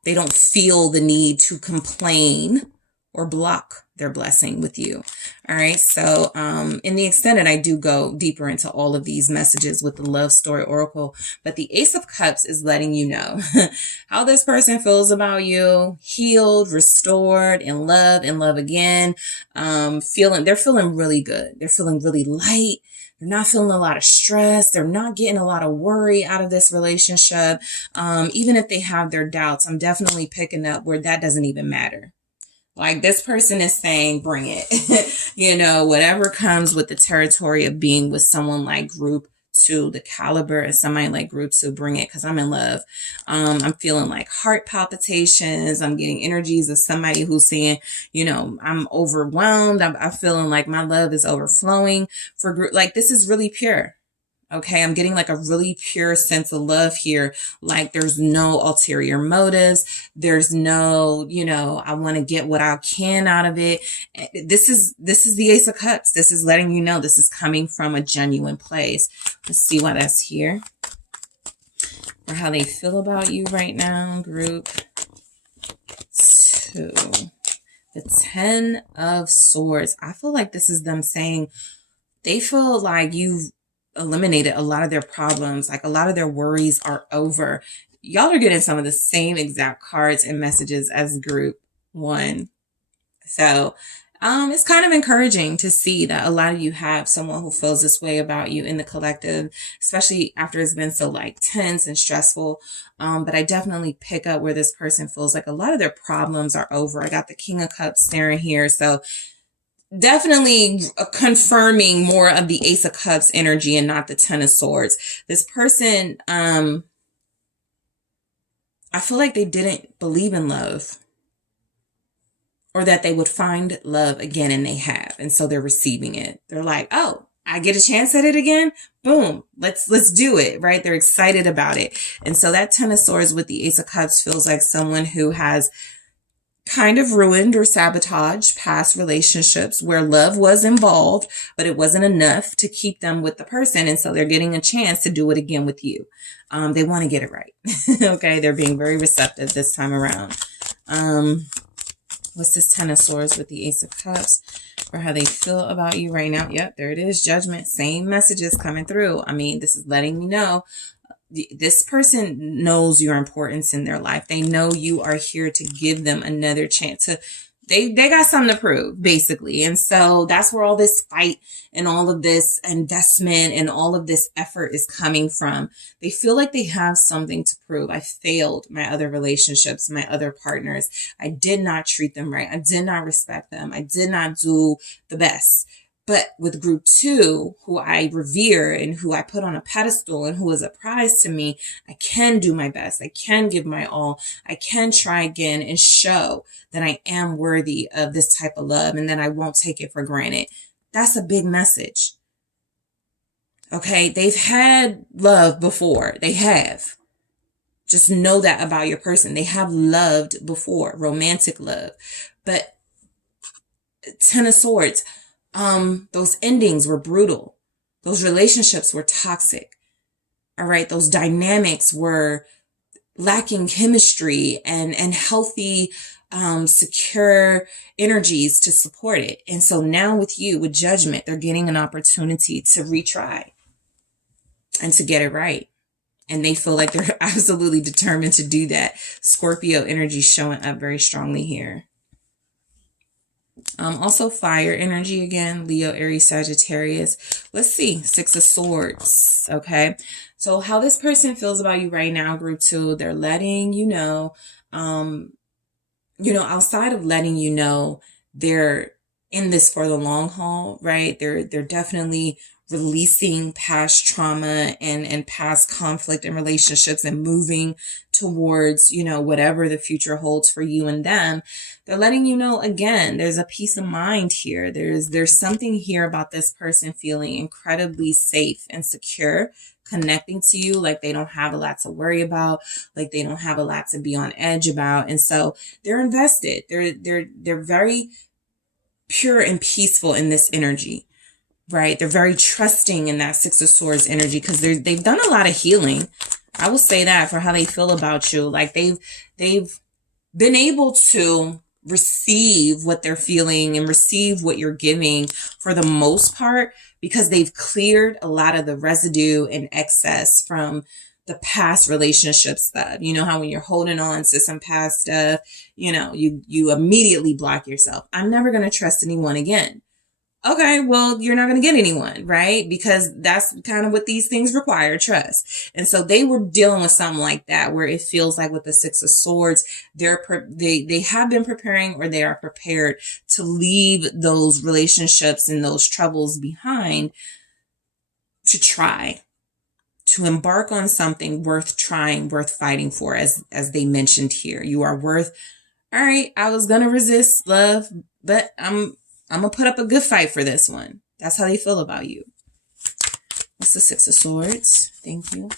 They don't feel the need to complain or block their blessing with you. All right. So in the extended, I do go deeper into all of these messages with the love story oracle, but the Ace of Cups is letting you know how this person feels about you, healed, restored, in love again. They're feeling really good. They're feeling really light. They're not feeling a lot of stress. They're not getting a lot of worry out of this relationship. Even if they have their doubts, I'm definitely picking up where that doesn't even matter. Like this person is saying, bring it, whatever comes with the territory of being with someone like group 2, the caliber of somebody like group 2, bring it. Cause I'm in love. I'm feeling like heart palpitations. I'm getting energies of somebody who's saying, I'm overwhelmed. I'm feeling like my love is overflowing for group. Like this is really pure. Okay, I'm getting like a really pure sense of love here. Like there's no ulterior motives. There's no, I want to get what I can out of it. This is the Ace of Cups. This is letting you know this is coming from a genuine place. Let's see why that's here. Or how they feel about you right now, group 2. The 10 of Swords. I feel like this is them saying they feel like you've eliminated a lot of their problems, like a lot of their worries are over. Y'all are getting some of the same exact cards and messages as group 1. So it's kind of encouraging to see that a lot of you have someone who feels this way about you in the collective, especially after it's been so like tense and stressful. But I definitely pick up where this person feels like a lot of their problems are over. I got the King of Cups staring here. So definitely confirming more of the Ace of Cups energy and not the Ten of Swords. This person, I feel like they didn't believe in love or that they would find love again, and they have. And so they're receiving it. They're like, oh, I get a chance at it again. Boom. Let's do it. Right. They're excited about it. And so that Ten of Swords with the Ace of Cups feels like someone who has kind of ruined or sabotaged past relationships where love was involved, but it wasn't enough to keep them with the person. And so they're getting a chance to do it again with you. They want to get it right. Okay. They're being very receptive this time around. What's this Ten of Swords with the Ace of Cups for how they feel about you right now? Yep. There it is. Judgment. Same messages coming through. I mean, this is letting me know this person knows your importance in their life. They know you are here to give them another chance to, they got something to prove basically. And so that's where all this fight and all of this investment and all of this effort is coming from. They feel like they have something to prove. I failed my other relationships, my other partners. I did not treat them right. I did not respect them. I did not do the best. But with group 2, who I revere and who I put on a pedestal and who is a prize to me, I can do my best. I can give my all. I can try again and show that I am worthy of this type of love and that I won't take it for granted. That's a big message. Okay, they've had love before. They have. Just know that about your person. They have loved before, romantic love. But Ten of Swords, those endings were brutal. Those relationships were toxic. All right, those dynamics were lacking chemistry and healthy, secure energies to support it. And so now with you, with Judgment, they're getting an opportunity to retry and to get it right. And they feel like they're absolutely determined to do that. Scorpio energy showing up very strongly here. Also fire energy again, Leo, Aries, Sagittarius. Let's see, Six of Swords. Okay. So how this person feels about you right now, group 2, they're letting you know, outside of letting you know, they're in this for the long haul, right? They're definitely releasing past trauma and past conflict in relationships and moving towards, whatever the future holds for you and them. They're letting you know, again, there's a peace of mind here. There's something here about this person feeling incredibly safe and secure, connecting to you, like they don't have a lot to worry about, like they don't have a lot to be on edge about. And so they're invested. They're very pure and peaceful in this energy, right? They're very trusting in that Six of Swords energy because they've done a lot of healing. I will say that for how they feel about you. Like they've been able to receive what they're feeling and receive what you're giving for the most part, because they've cleared a lot of the residue and excess from the past relationship stuff. You know how when you're holding on to some past stuff, you immediately block yourself. I'm never going to trust anyone again. Okay, well, you're not going to get anyone, right? Because that's kind of what these things require, trust. And so they were dealing with something like that, where it feels like with the Six of Swords, they have been preparing, or they are prepared to leave those relationships and those troubles behind, to try to embark on something worth trying, worth fighting for, as they mentioned here. You are worth, all right, I was going to resist love, but I'm going to put up a good fight for this one. That's how they feel about you. What's the Six of Swords? Thank you.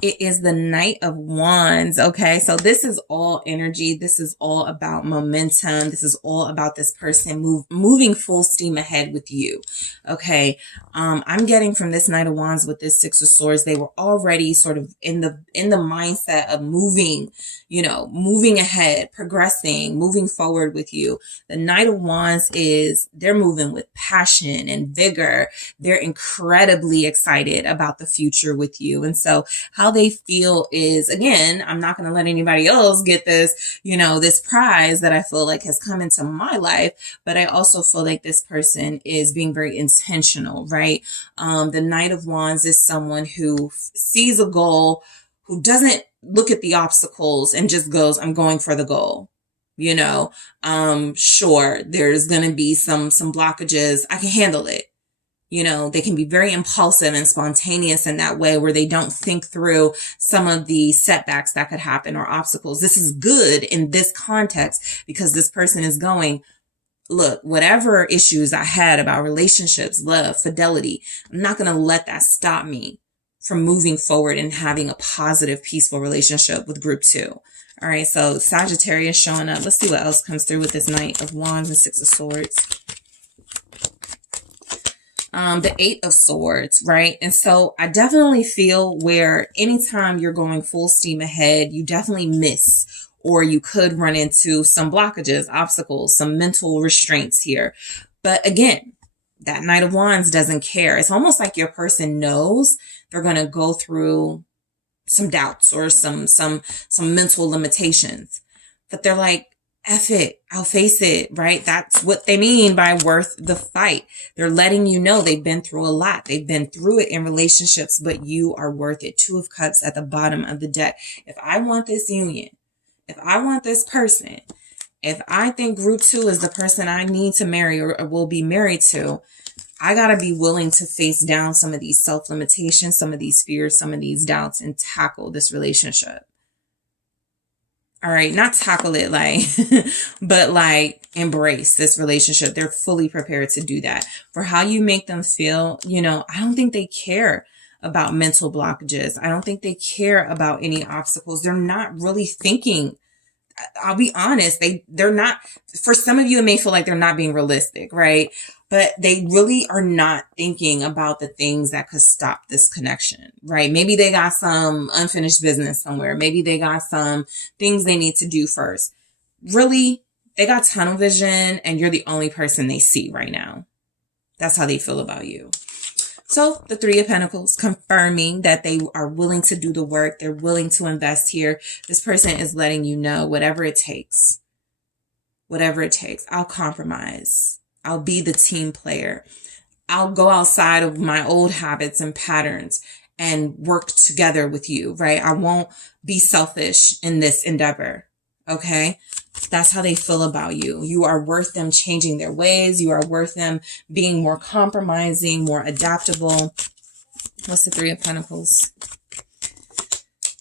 It is the Knight of Wands. Okay, so this is all energy. This is all about momentum. This is all about this person moving full steam ahead with you. Okay, I'm getting from this Knight of Wands with this Six of Swords, they were already sort of in the mindset of moving ahead, progressing, moving forward with you. The Knight of Wands they're moving with passion and vigor. They're incredibly excited about the future with you. And so how they feel is, again, I'm not going to let anybody else get this, this prize that I feel like has come into my life, but I also feel like this person is being very intentional, right? The Knight of Wands is someone who sees a goal, who doesn't look at the obstacles and just goes, I'm going for the goal. Sure, there's going to be some blockages. I can handle it. They can be very impulsive and spontaneous in that way, where they don't think through some of the setbacks that could happen or obstacles. This is good in this context because this person is going, look, whatever issues I had about relationships, love, fidelity, I'm not going to let that stop me from moving forward and having a positive, peaceful relationship with group 2. All right, so Sagittarius showing up. Let's see what else comes through with this Knight of Wands and Six of Swords. The Eight of Swords, right? And so I definitely feel where anytime you're going full steam ahead, you definitely miss, or you could run into some blockages, obstacles, some mental restraints here. But again, that Knight of Wands doesn't care. It's almost like your person knows they're going to go through some doubts or some mental limitations, but they're like, F it, I'll face it, right? That's what they mean by worth the fight. They're letting you know they've been through a lot. They've been through it in relationships, but you are worth it. Two of Cups at the bottom of the deck. If I want this union, if I want this person, if I think group 2 is the person I need to marry or will be married to, I got to be willing to face down some of these self-limitations, some of these fears, some of these doubts, and tackle this relationship. All right, not tackle it like, but like embrace this relationship. They're fully prepared to do that. For how you make them feel, you know, I don't think they care about mental blockages. I don't think they care about any obstacles. They're not really thinking. I'll be honest, they're not, for some of you, it may feel like they're not being realistic, right? But they really are not thinking about the things that could stop this connection, right? Maybe they got some unfinished business somewhere. Maybe they got some things they need to do first. Really, they got tunnel vision and you're the only person they see right now. That's how they feel about you. So the Three of Pentacles, confirming that they are willing to do the work. They're willing to invest here. This person is letting you know whatever it takes. Whatever it takes. I'll compromise. I'll be the team player. I'll go outside of my old habits and patterns and work together with you, right? I won't be selfish in this endeavor. Okay? That's how they feel about you. You are worth them changing their ways. You are worth them being more compromising, more adaptable. What's the Three of Pentacles?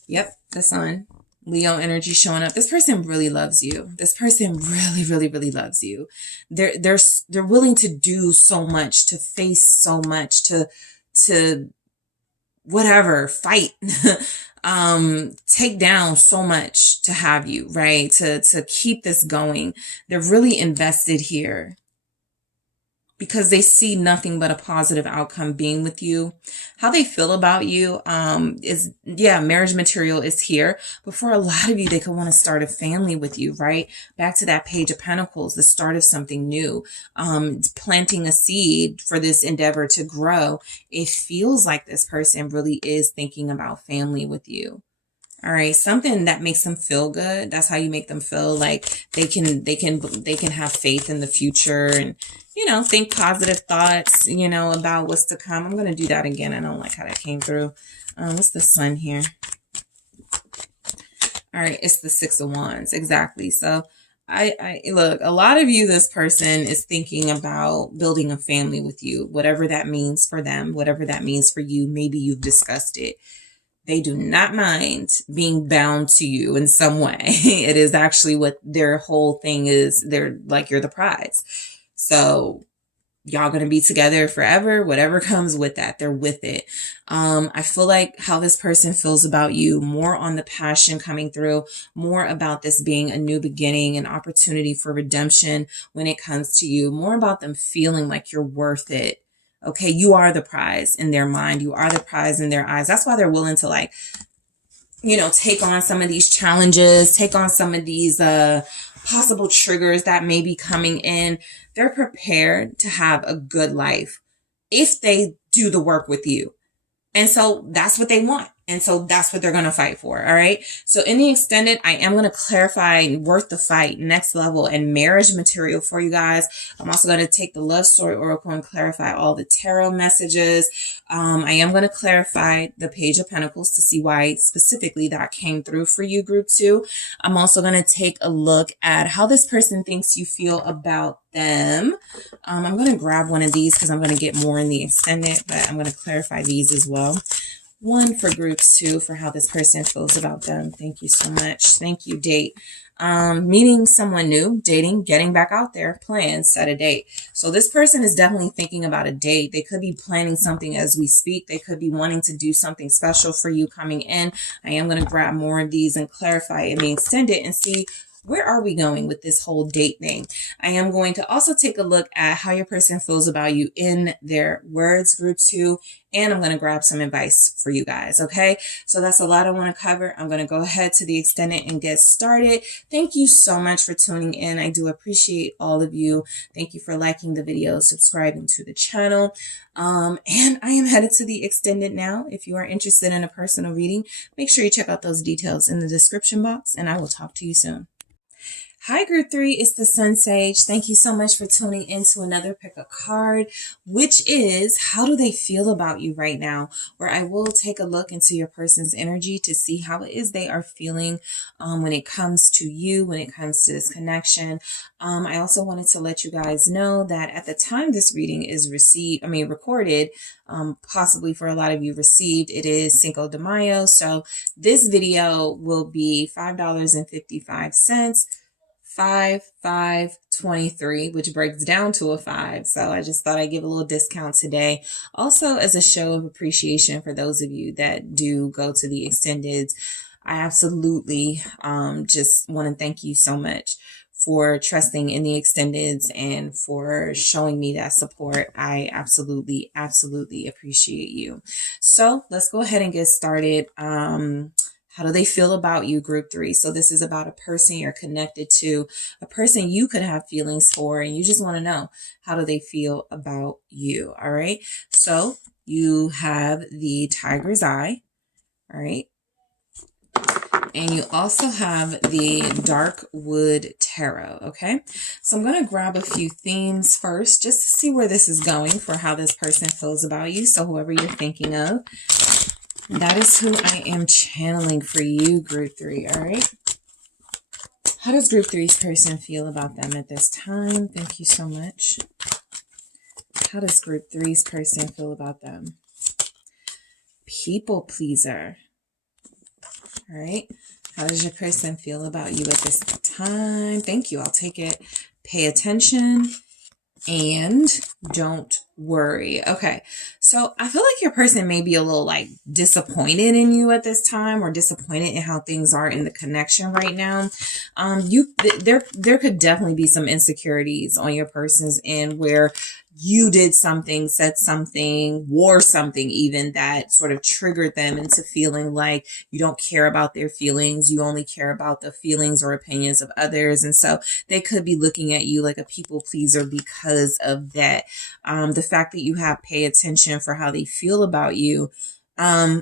Yep, the Sun. Leo energy showing up. This person really loves you. This person really, really, really loves you. They're willing to do so much, to face so much, to whatever, fight, take down so much to have you, right? To keep this going. They're really invested here because they see nothing but a positive outcome being with you. How they feel about you is, yeah, marriage material is here. But for a lot of you, they could want to start a family with you, right? Back to that Page of Pentacles, the start of something new, planting a seed for this endeavor to grow. It feels like this person really is thinking about family with you. All right, something that makes them feel good. That's how you make them feel like they can have faith in the future and, you know, think positive thoughts, you know, about what's to come. I'm going to do that again. I don't like how that came through. What's the Sun here? All right, it's the Six of Wands. Exactly. So I look, a lot of you, this person is thinking about building a family with you, whatever that means for them, whatever that means for you. Maybe you've discussed it. They do not mind being bound to you in some way. It is actually what their whole thing is. They're like, you're the prize. So y'all going to be together forever, whatever comes with that, they're with it. I feel like how this person feels about you, more on the passion coming through, more about this being a new beginning, an opportunity for redemption when it comes to you, more about them feeling like you're worth it. Okay, you are the prize in their mind. You are the prize in their eyes. That's why they're willing to, like, you know, take on some of these challenges, take on some of these possible triggers that may be coming in. They're prepared to have a good life if they do the work with you. And so that's what they want. And so that's what they're going to fight for. All right. So in the extended, I am going to clarify worth the fight, next level, and marriage material for you guys. I'm also going to take the love story oracle and clarify all the tarot messages. I am going to clarify the Page of Pentacles to see why specifically that came through for you, group 2. I'm also going to take a look at how this person thinks you feel about them. I'm going to grab one of these because I'm going to get more in the extended, but I'm going to clarify these as well. One for group 2 for how this person feels about them. Thank you so much. Thank you, date. Meeting someone new, dating, getting back out there, plan, set a date. So this person is definitely thinking about a date. They could be planning something as we speak. They could be wanting to do something special for you coming in. I am going to grab more of these and clarify and extend it and see where are we going with this whole date thing. I am going to also take a look at how your person feels about you in their words, group 2, and I'm going to grab some advice for you guys. Okay. So that's a lot I want to cover. I'm going to go ahead to the extended and get started. Thank you so much for tuning in. I do appreciate all of you. Thank you for liking the video, subscribing to the channel. And I am headed to the extended now. If you are interested in a personal reading, make sure you check out those details in the description box and I will talk to you soon. Hi, Group 3. It's the SunSage. Thank you so much for tuning in to another pick a card, which is how do they feel about you right now? Where I will take a look into your person's energy to see how it is they are feeling when it comes to you, when it comes to this connection. I also wanted to let you guys know that at the time this reading is recorded, possibly for a lot of you received, it is Cinco de Mayo. So this video will be $5.55. 5523, which breaks down to a 5. So I just thought I'd give a little discount today. Also, as a show of appreciation for those of you that do go to the extendeds, I absolutely just want to thank you so much for trusting in the extendeds and for showing me that support. I absolutely appreciate you. So let's go ahead and get started. How do they feel about you, Group 3? So this is about a person you're connected to, a person you could have feelings for, and you just want to know, how do they feel about you? All right. So you have the Tiger's Eye. All right. And you also have the Dark Wood Tarot. Okay. So I'm going to grab a few themes first, just to see where this is going for how this person feels about you. So whoever you're thinking of, that is who I am channeling for you, Group 3, all right? How does Group 3's person feel about them at this time? Thank you so much. How does Group 3's person feel about them? People pleaser. All right. How does your person feel about you at this time? Thank you. I'll take it. Pay attention. And don't worry. Okay. So I feel like your person may be a little like disappointed in you at this time, or disappointed in how things are in the connection right now. There could definitely be some insecurities on your person's end where you did something, said something, wore something even that sort of triggered them into feeling like you don't care about their feelings. You only care about the feelings or opinions of others. And so they could be looking at you like a people pleaser because of that. The fact that you have pay attention for how they feel about you.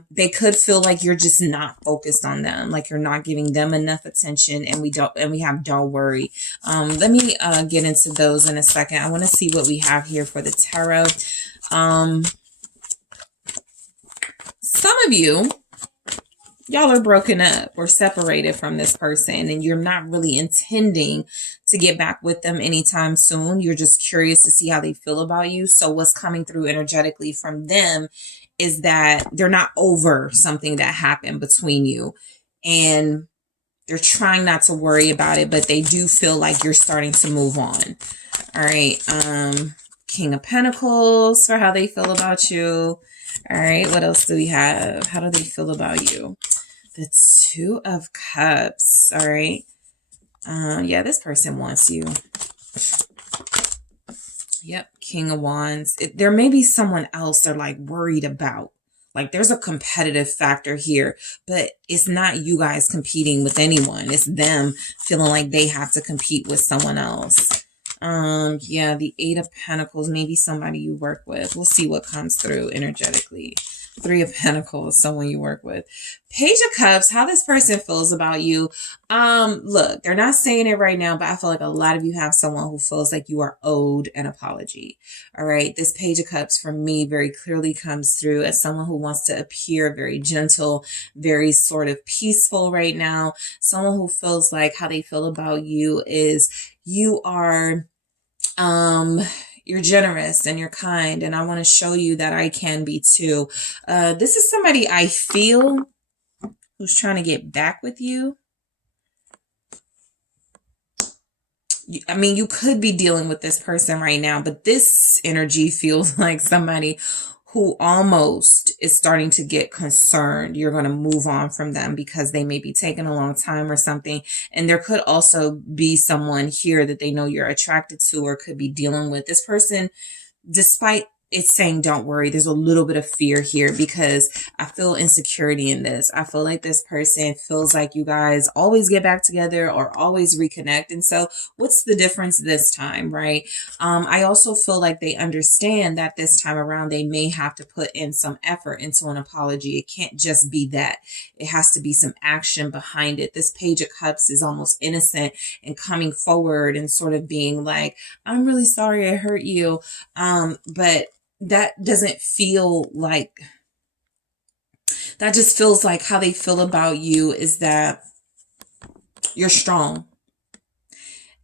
They could feel like you're just not focused on them, like you're not giving them enough attention, and we have don't worry. Let me get into those in a second. I want to see what we have here for the tarot. Some of you, y'all are broken up or separated from this person, and you're not really intending to get back with them anytime soon. You're just curious to see how they feel about you. So what's coming through energetically from them is that they're not over something that happened between you, and they're trying not to worry about it, but they do feel like you're starting to move on. All right. King of Pentacles for how they feel about you. All right. What else do we have? How do they feel about you? The Two of Cups. All right. Yeah, this person wants you. Yep. King of Wands. There may be someone else they're like worried about. Like there's a competitive factor here, but it's not you guys competing with anyone. It's them feeling like they have to compete with someone else. Yeah, the Eight of Pentacles, maybe somebody you work with. We'll see what comes through energetically. Three of Pentacles, someone you work with. Page of Cups, how this person feels about you. Look, they're not saying it right now, but I feel like a lot of you have someone who feels like you are owed an apology. All right. This Page of Cups for me very clearly comes through as someone who wants to appear very gentle, very sort of peaceful right now. Someone who feels like how they feel about you is you are, you're generous and you're kind, and I want to show you that I can be too. This is somebody I feel who's trying to get back with you. I mean, you could be dealing with this person right now, but this energy feels like somebody who almost is starting to get concerned. You're going to move on from them because they may be taking a long time or something. And there could also be someone here that they know you're attracted to or could be dealing with. This person, despite it's saying don't worry. There's a little bit of fear here because I feel insecurity in this. I feel like this person feels like you guys always get back together or always reconnect. And so what's the difference this time, right? I also feel like they understand that this time around they may have to put in some effort into an apology. It can't just be that. It has to be some action behind it. This Page of Cups is almost innocent and coming forward and sort of being like, I'm really sorry I hurt you. But that doesn't feel like, that just feels like how they feel about you is that you're strong.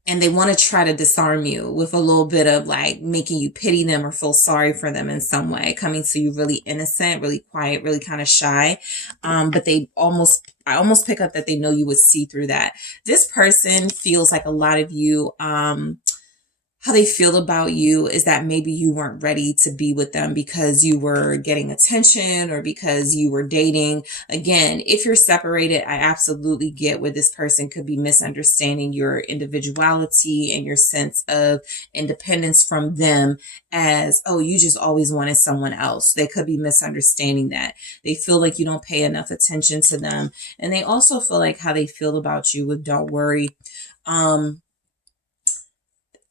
And they want to try to disarm you with a little bit of like making you pity them or feel sorry for them in some way, coming to you really innocent, really quiet, really kind of shy. But I almost pick up that they know you would see through that. This person feels like a lot of you, how they feel about you is that maybe you weren't ready to be with them because you were getting attention or because you were dating. Again, if you're separated, I absolutely get where this person could be misunderstanding your individuality and your sense of independence from them as, oh, you just always wanted someone else. They could be misunderstanding that. They feel like you don't pay enough attention to them. And they also feel like how they feel about you with don't worry.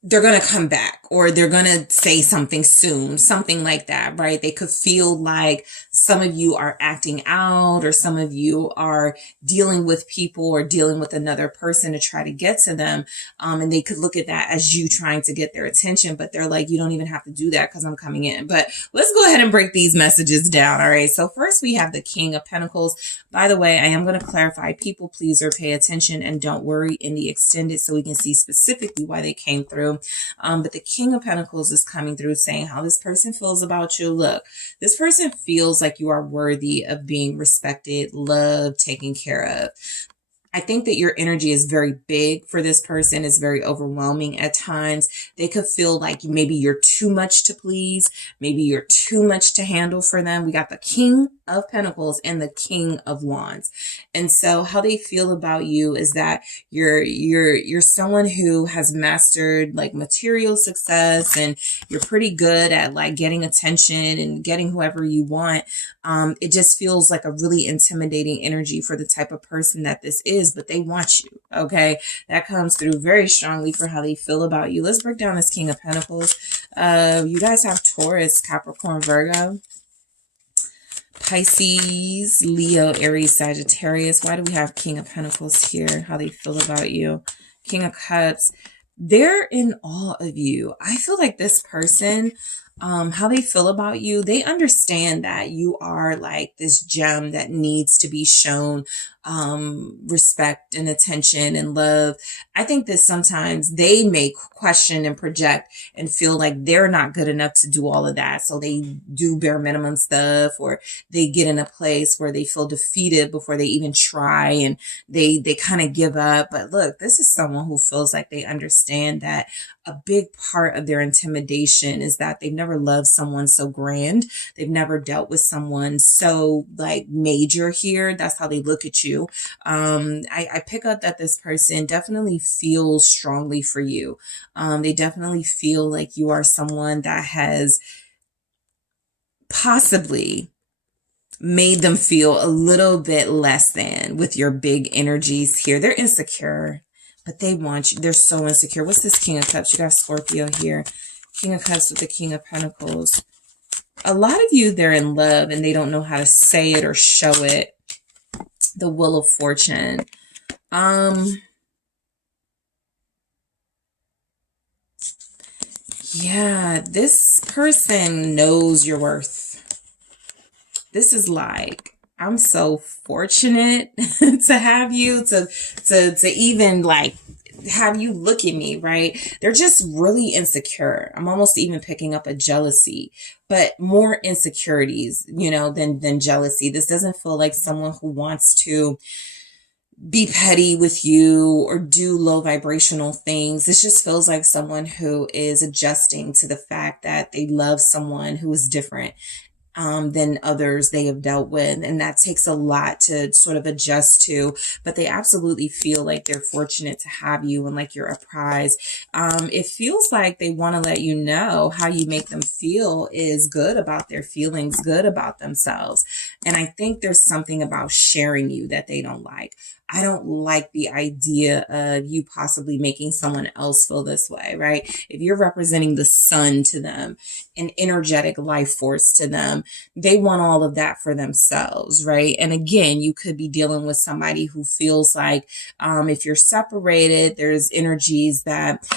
They're going to come back or they're going to say something soon, something like that, right? They could feel like some of you are acting out or some of you are dealing with people or dealing with another person to try to get to them. And they could look at that as you trying to get their attention, but they're like, you don't even have to do that because I'm coming in. But let's go ahead and break these messages down. All right. So first we have the King of Pentacles. By the way, I am going to clarify people pleaser, pay attention and don't worry in the extended so we can see specifically why they came through. But the King of Pentacles is coming through saying how this person feels about you. Look, this person feels like you are worthy of being respected, loved, taken care of. I think that your energy is very big for this person. It's very overwhelming at times. They could feel like maybe you're too much to please. Maybe you're too much to handle for them. We got the King of Pentacles and the King of Wands. And so how they feel about you is that you're someone who has mastered like material success and you're pretty good at like getting attention and getting whoever you want. It just feels like a really intimidating energy for the type of person that this is, but they want you. Okay. That comes through very strongly for how they feel about you. Let's break down this King of Pentacles. You guys have Taurus, Capricorn, Virgo, Pisces, Leo, Aries, Sagittarius. Why do we have King of Pentacles here? How they feel about you. King of Cups. They're in awe of you. I feel like this person, how they feel about you, they understand that you are like this gem that needs to be shown respect and attention and love. I think that sometimes they may question and project and feel like they're not good enough to do all of that. So they do bare minimum stuff or they get in a place where they feel defeated before they even try and they kind of give up. But look, this is someone who feels like they understand that a big part of their intimidation is that they've never loved someone so grand. They've never dealt with someone so like major here. That's how they look at you. I pick up that this person definitely feels strongly for you. They definitely feel like you are someone that has possibly made them feel a little bit less than with your big energies here. They're insecure, but they want you. They're so insecure. What's this King of Cups? You got Scorpio here. King of Cups with the King of Pentacles. A lot of you, they're in love and they don't know how to say it or show it. The Wheel of Fortune. Yeah, this person knows your worth. This is like, I'm so fortunate to have you, to even like have you look at me, right? They're just really insecure. I'm almost even picking up a jealousy, but more insecurities, you know, than jealousy. This doesn't feel like someone who wants to be petty with you or do low vibrational things. This just feels like someone who is adjusting to the fact that they love someone who is different. than others they have dealt with. And that takes a lot to sort of adjust to, but they absolutely feel like they're fortunate to have you and like you're a prize. It feels like they want to let you know how you make them feel is good about their feelings, good about themselves. And I think there's something about sharing you that they don't like. I don't like the idea of you possibly making someone else feel this way, right? If you're representing the sun to them, an energetic life force to them, they want all of that for themselves, right? And again, you could be dealing with somebody who feels like if you're separated, there's energies that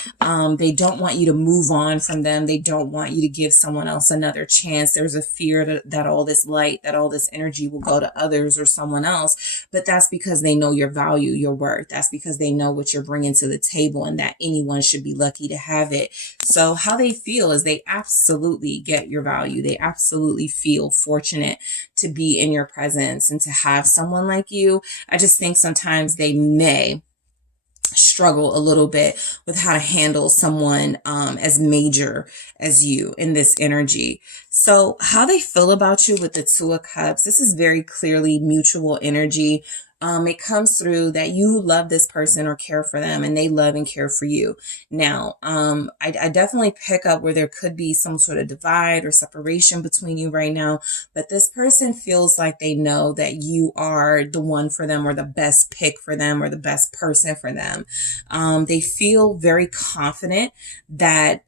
they don't want you to move on from them. They don't want you to give someone else another chance. There's a fear that all this light, that all this energy will go to others or someone else. But that's because they know your value, your worth. That's because they know what you're bringing to the table and that anyone should be lucky to have it. So how they feel is they absolutely get your value. They absolutely feel fortunate to be in your presence and to have someone like you. I just think sometimes they may struggle a little bit with how to handle someone as major as you in this energy. So how they feel about you with the Two of Cups, this is very clearly mutual energy. It comes through that you love this person or care for them and they love and care for you. Now, I definitely pick up where there could be some sort of divide or separation between you right now, but this person feels like they know that you are the one for them or the best pick for them or the best person for them. They feel very confident that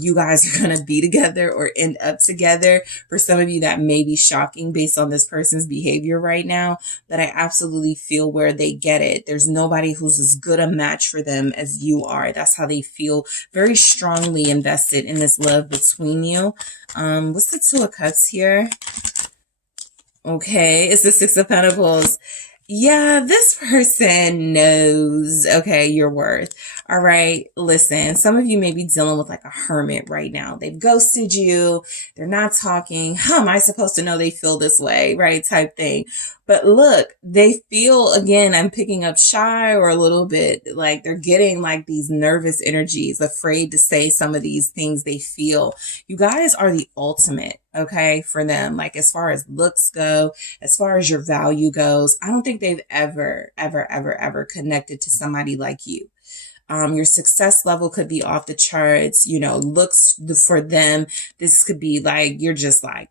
you guys are going to be together or end up together. For some of you, that may be shocking based on this person's behavior right now, but I absolutely feel where they get it. There's nobody who's as good a match for them as you are. That's how they feel, very strongly invested in this love between you. What's the Two of Cups here? Okay, it's the Six of Pentacles. Yeah, this person knows, okay, your worth. All right, listen, some of you may be dealing with like a hermit right now. They've ghosted you. They're not talking. How am I supposed to know they feel this way, right? Type thing. But look, they feel, again, I'm picking up shy or a little bit like they're getting like these nervous energies, afraid to say some of these things they feel. You guys are the ultimate, okay, for them. Like as far as looks go, as far as your value goes, I don't think they've ever connected to somebody like you. Your success level could be off the charts, looks for them. This could be like, you're just like,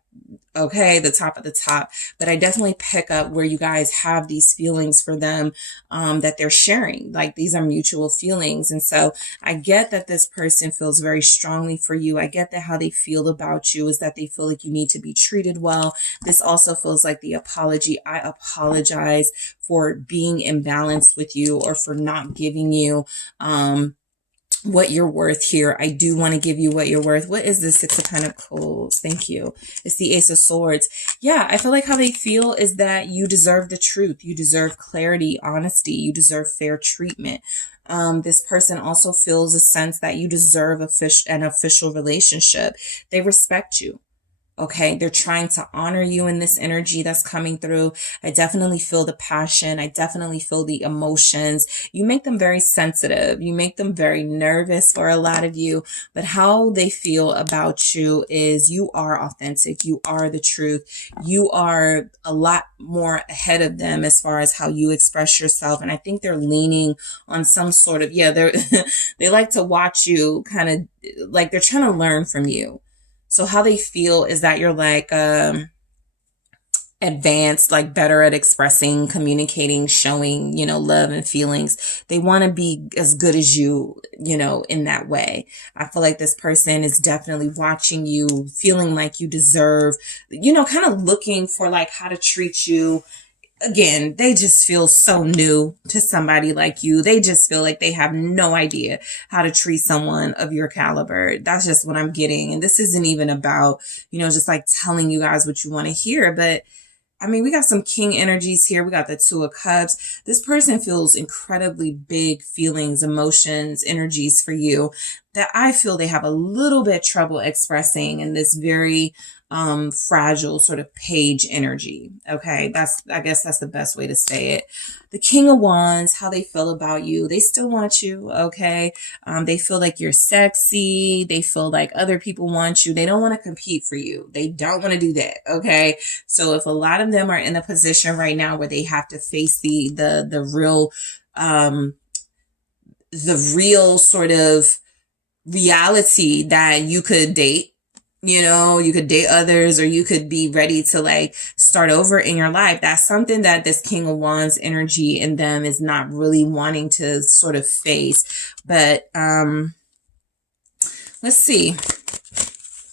okay, the top of the top. But I definitely pick up where you guys have these feelings for them, that they're sharing. Like these are mutual feelings. And so I get that this person feels very strongly for you. I get that how they feel about you is that they feel like you need to be treated well. This also feels like the apology. I apologize for being imbalanced with you or for not giving you, what you're worth here. I do want to give you what you're worth. What is the Six of Pentacles? Thank you. It's the Ace of Swords. Yeah, I feel like how they feel is that you deserve the truth. You deserve clarity, honesty. You deserve fair treatment. This person also feels a sense that you deserve an official relationship. They respect you. Okay, they're trying to honor you in this energy that's coming through. I definitely feel the passion. I definitely feel the emotions. You make them very sensitive. You make them very nervous for a lot of you. But how they feel about you is you are authentic. You are the truth. You are a lot more ahead of them as far as how you express yourself. And I think they're leaning on some sort of, they like to watch you kind of like they're trying to learn from you. So how they feel is that you're like advanced, like better at expressing, communicating, showing, love and feelings. They want to be as good as you, in that way. I feel like this person is definitely watching you, feeling like you deserve, kind of looking for like how to treat you. Again, they just feel so new to somebody like you. They just feel like they have no idea how to treat someone of your caliber. That's just what I'm getting. And this isn't even about, just like telling you guys what you want to hear. But I mean, we got some king energies here. We got the Two of Cups. This person feels incredibly big feelings, emotions, energies for you. that I feel they have a little bit trouble expressing in this very fragile sort of page energy. Okay, I guess that's the best way to say it. The King of Wands, how they feel about you. They still want you, okay? They feel like you're sexy. They feel like other people want you. They don't want to compete for you. They don't want to do that, okay? So if a lot of them are in a position right now where they have to face the real sort of reality that you could date, you could date others, or you could be ready to like start over in your life. That's something that this King of Wands energy in them is not really wanting to sort of face. But let's see.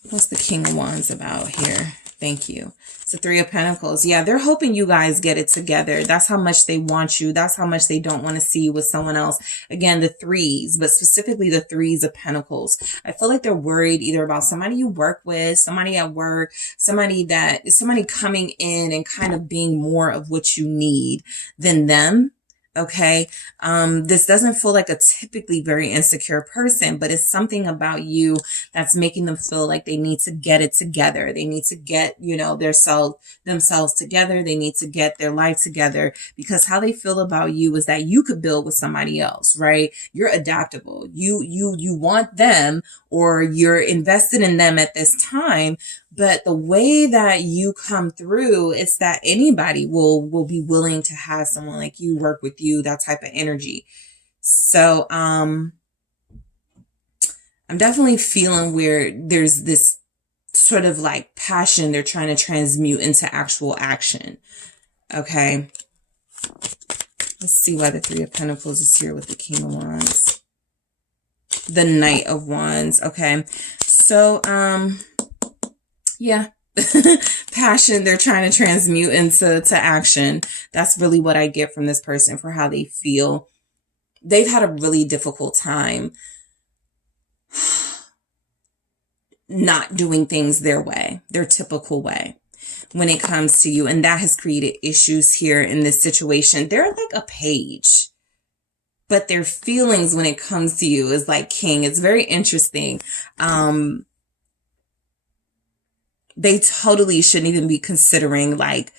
What's the King of Wands about here? Thank you. It's the Three of Pentacles. Yeah, they're hoping you guys get it together. That's how much they want you. That's how much they don't want to see you with someone else. Again, the threes, but specifically the Threes of Pentacles. I feel like they're worried either about somebody you work with, somebody at work, somebody coming in and kind of being more of what you need than them. Okay. This doesn't feel like a typically very insecure person, but it's something about you that's making them feel like they need to get it together. They need to get, themselves together. They need to get their life together, because how they feel about you is that you could build with somebody else, right? You're adaptable. You want them, or you're invested in them at this time. But the way that you come through, it's that anybody will be willing to have someone like you work with you, that type of energy. So, I'm definitely feeling where there's this sort of like passion they're trying to transmute into actual action. Okay. Let's see why the Three of Pentacles is here with the King of Wands. The Knight of Wands. Okay. So, yeah. Passion they're trying to transmute into action. That's really what I get from this person for how they feel. They've had a really difficult time not doing things their way, their typical way, when it comes to you. And that has created issues here in this situation. They're like a page, but their feelings when it comes to you is like king. It's very interesting. They totally shouldn't even be considering like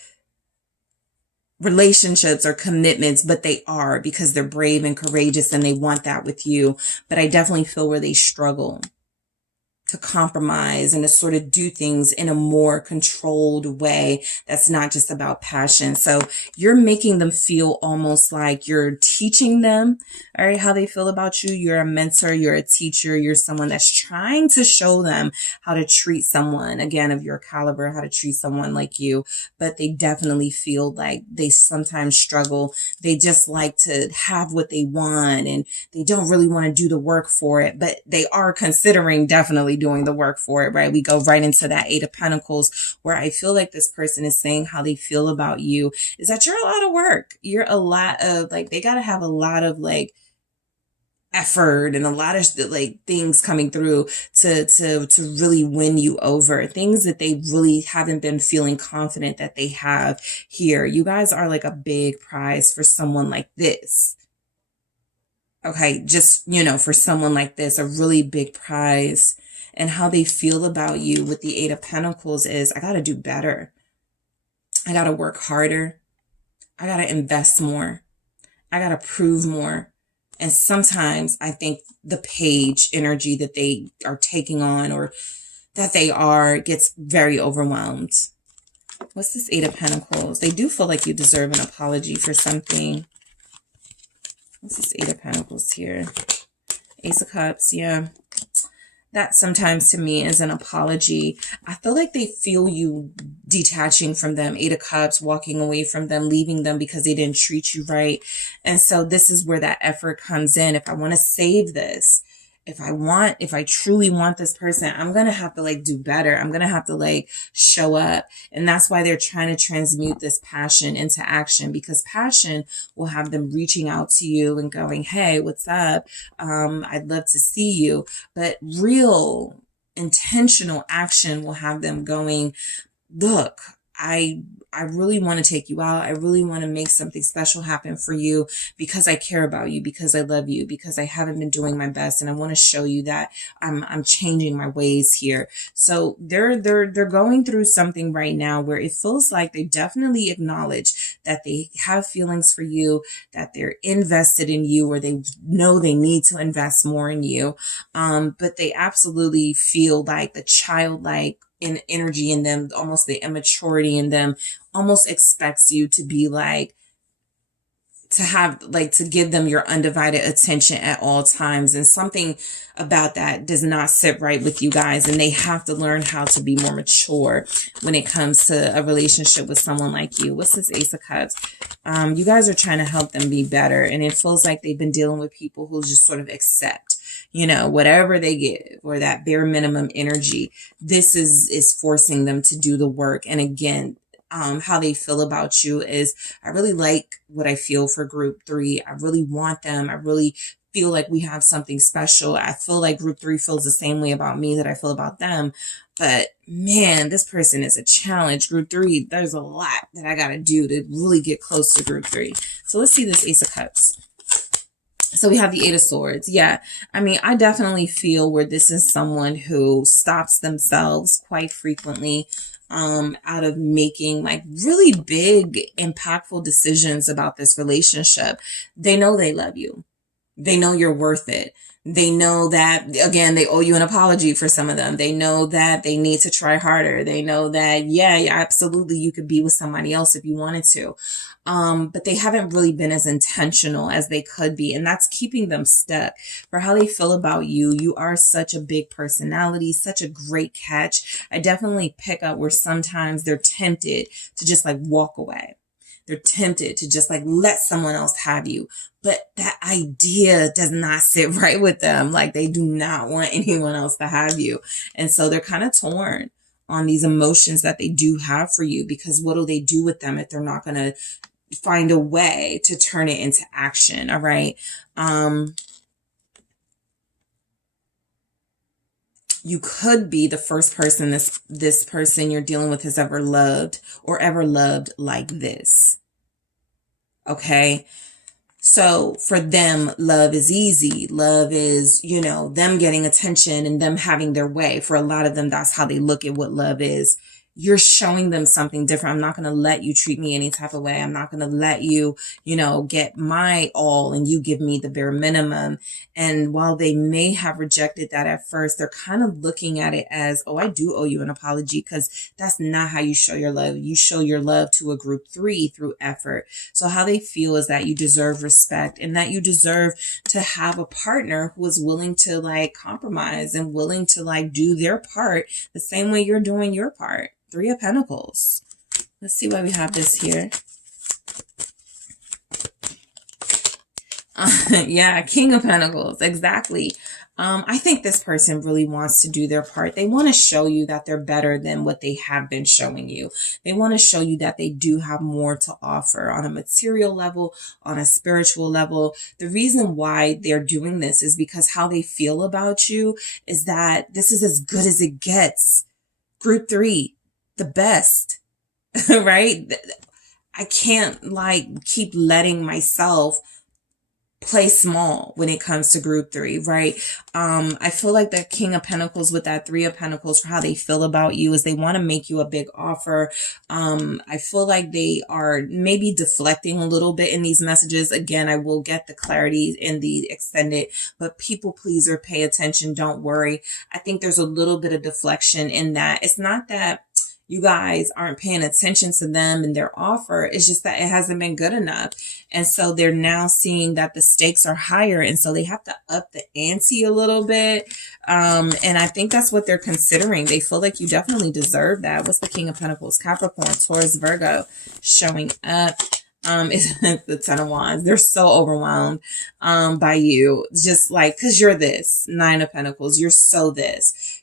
relationships or commitments, but they are, because they're brave and courageous and they want that with you. But I definitely feel where they struggle to compromise and to sort of do things in a more controlled way that's not just about passion. So you're making them feel almost like you're teaching them, all right, how they feel about you. You're a mentor, you're a teacher, you're someone that's trying to show them how to treat someone, again, of your caliber, how to treat someone like you. But they definitely feel like they sometimes struggle. They just like to have what they want and they don't really want to do the work for it, but they are considering definitely doing the work for it, right? We go right into that Eight of Pentacles, where I feel like this person is saying how they feel about you is that you're a lot of work. You're a lot of like, they got to have a lot of like effort and a lot of like things coming through to really win you over, things that they really haven't been feeling confident that they have here. You guys are like a big prize for someone like this. Okay, just, for someone like this, a really big prize. And how they feel about you with the Eight of Pentacles is, I got to do better. I got to work harder. I got to invest more. I got to prove more. And sometimes I think the page energy that they are taking on, or that they are, gets very overwhelmed. What's this Eight of Pentacles? They do feel like you deserve an apology for something. What's this Eight of Pentacles here? Ace of Cups, yeah. That sometimes to me is an apology. I feel like they feel you detaching from them. Eight of Cups, walking away from them, leaving them because they didn't treat you right. And so this is where that effort comes in. If I want to save this, if I truly want this person, I'm going to have to like do better. I'm going to have to like show up. And that's why they're trying to transmute this passion into action, because passion will have them reaching out to you and going, hey, what's up? I'd love to see you. But real intentional action will have them going, look, I really want to take you out. I really want to make something special happen for you because I care about you, because I love you, because I haven't been doing my best, and I want to show you that I'm changing my ways here. So they're going through something right now where it feels like they definitely acknowledge that they have feelings for you, that they're invested in you, or they know they need to invest more in you. But they absolutely feel like the childlike energy in them, almost the immaturity in them, almost expects you to be like, to have like to give them your undivided attention at all times. And something about that does not sit right with you guys, and they have to learn how to be more mature when it comes to a relationship with someone like you. What's this Ace of Cups? You guys are trying to help them be better, and it feels like they've been dealing with people who just sort of accept, you know, whatever they give, or that bare minimum energy. This is forcing them to do the work. And again, how they feel about you is, I really like what I feel for group 3. I really want them. I really feel like we have something special. I feel like group 3 feels the same way about me that I feel about them. But man, this person is a challenge. Group 3, there's a lot that I got to do to really get close to group 3. So let's see this Ace of Cups. So we have the 8 of Swords. Yeah, I mean, I definitely feel where this is someone who stops themselves quite frequently out of making like really big, impactful decisions about this relationship. They know they love you. They know you're worth it. They know that, again, they owe you an apology for some of them. They know that they need to try harder. They know that, yeah, absolutely, you could be with somebody else if you wanted to. But they haven't really been as intentional as they could be. And that's keeping them stuck. For how they feel about you, you are such a big personality, such a great catch. I definitely pick up where sometimes they're tempted to just like walk away. They're tempted to just like let someone else have you. But that idea does not sit right with them. Like they do not want anyone else to have you. And so they're kind of torn on these emotions that they do have for you, because what do they do with them if they're not going to find a way to turn it into action? All right. You could be the first person this person you're dealing with has ever loved, or ever loved like this. Okay. So for them, love is easy. Love is, you know, them getting attention and them having their way. For a lot of them, that's how they look at what love is. You're showing them something different. I'm not going to let you treat me any type of way. I'm not going to let you, you know, get my all and you give me the bare minimum. And while they may have rejected that at first, they're kind of looking at it as, oh, I do owe you an apology, because that's not how you show your love. You show your love to a group 3 through effort. So how they feel is that you deserve respect, and that you deserve to have a partner who is willing to like compromise and willing to like do their part the same way you're doing your part. 3 of Pentacles. Let's see why we have this here. Yeah, King of Pentacles. Exactly. I think this person really wants to do their part. They want to show you that they're better than what they have been showing you. They want to show you that they do have more to offer on a material level, on a spiritual level. The reason why they're doing this is because how they feel about you is that this is as good as it gets. Group 3. The best, right? I can't like keep letting myself play small when it comes to group 3, right? I feel like the King of Pentacles with that 3 of Pentacles, for how they feel about you is they want to make you a big offer. I feel like they are maybe deflecting a little bit in these messages. Again, I will get the clarity in the extended, but people pleaser, pay attention. Don't worry. I think there's a little bit of deflection in that. It's not that you guys aren't paying attention to them and their offer. It's just that it hasn't been good enough. And so they're now seeing that the stakes are higher. And so they have to up the ante a little bit. And I think that's what they're considering. They feel like you definitely deserve that. What's the King of Pentacles? Capricorn, Taurus, Virgo showing up. Is the 10 of Wands. They're so overwhelmed by you. Just like, because you're this 9 of Pentacles. You're so this.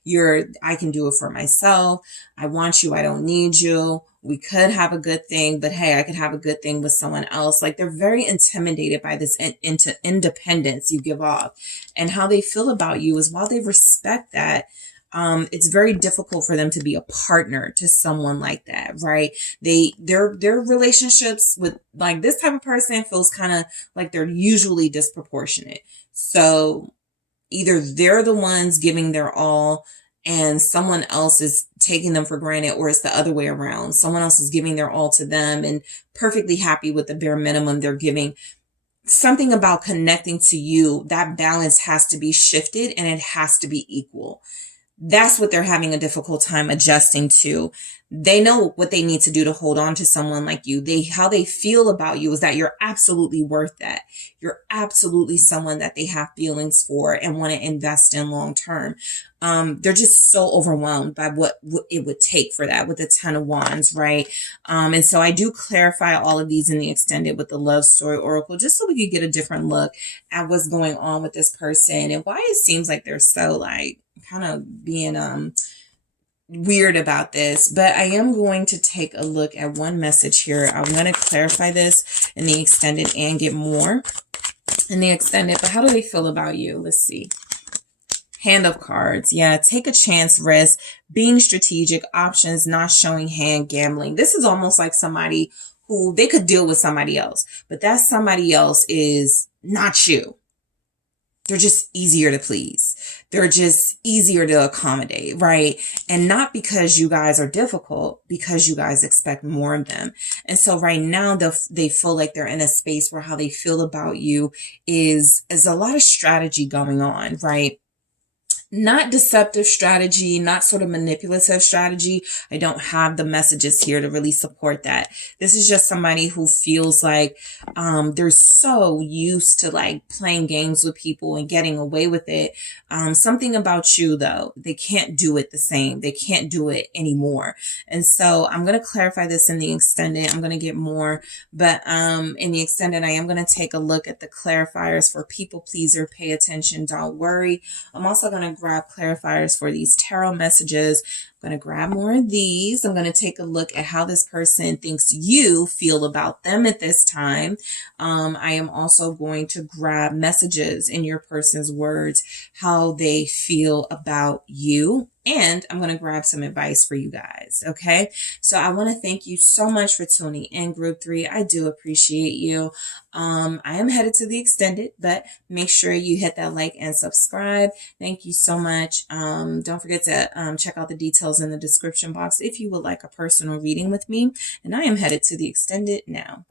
I can do it for myself. I want you. I don't need you. We could have a good thing, but hey, I could have a good thing with someone else. Like they're very intimidated by this independence you give off. And how they feel about you is, while they respect that, it's very difficult for them to be a partner to someone like that, right? Their relationships with like this type of person feels kind of like they're usually disproportionate. So either they're the ones giving their all and someone else is taking them for granted, or it's the other way around. Someone else is giving their all to them and perfectly happy with the bare minimum they're giving. Something about connecting to you, that balance has to be shifted and it has to be equal. That's what they're having a difficult time adjusting to. They know what they need to do to hold on to someone like you. How they feel about you is that you're absolutely worth that. You're absolutely someone that they have feelings for and want to invest in long term. They're just so overwhelmed by what it would take for that with the 10 of Wands, right? And so I do clarify all of these in the extended with the love story oracle, just so we could get a different look at what's going on with this person and why it seems like they're so like kind of being weird about this. But I am going to take a look at one message here. I'm going to clarify this in the extended and get more in the extended. But how do they feel about you? Let's see. Hand of cards. Yeah, take a chance, risk, being strategic, options, not showing hand, gambling. This is almost like somebody who they could deal with somebody else, but that somebody else is not you. They're just easier to please. They're just easier to accommodate, right? And not because you guys are difficult, because you guys expect more of them. And so right now they feel like they're in a space where how they feel about you is a lot of strategy going on, right? Not deceptive strategy, not sort of manipulative strategy. I don't have the messages here to really support that. This is just somebody who feels like they're so used to like playing games with people and getting away with it. Something about you though, they can't do it the same. They can't do it anymore. And so I'm going to clarify this in the extended. I'm going to get more, but in the extended, I am going to take a look at the clarifiers for people pleaser. Pay attention. Don't worry. I'm also going to grab clarifiers for these tarot messages. I'm going to grab more of these. I'm going to take a look at how this person thinks you feel about them at this time. I am also going to grab messages in your person's words, how they feel about you. And I'm going to grab some advice for you guys. Okay. So I want to thank you so much for tuning in, Group 3. I do appreciate you. I am headed to the extended, but make sure you hit that like and subscribe. Thank you so much. Don't forget to check out the details in the description box if you would like a personal reading with me. And I am headed to the extended now.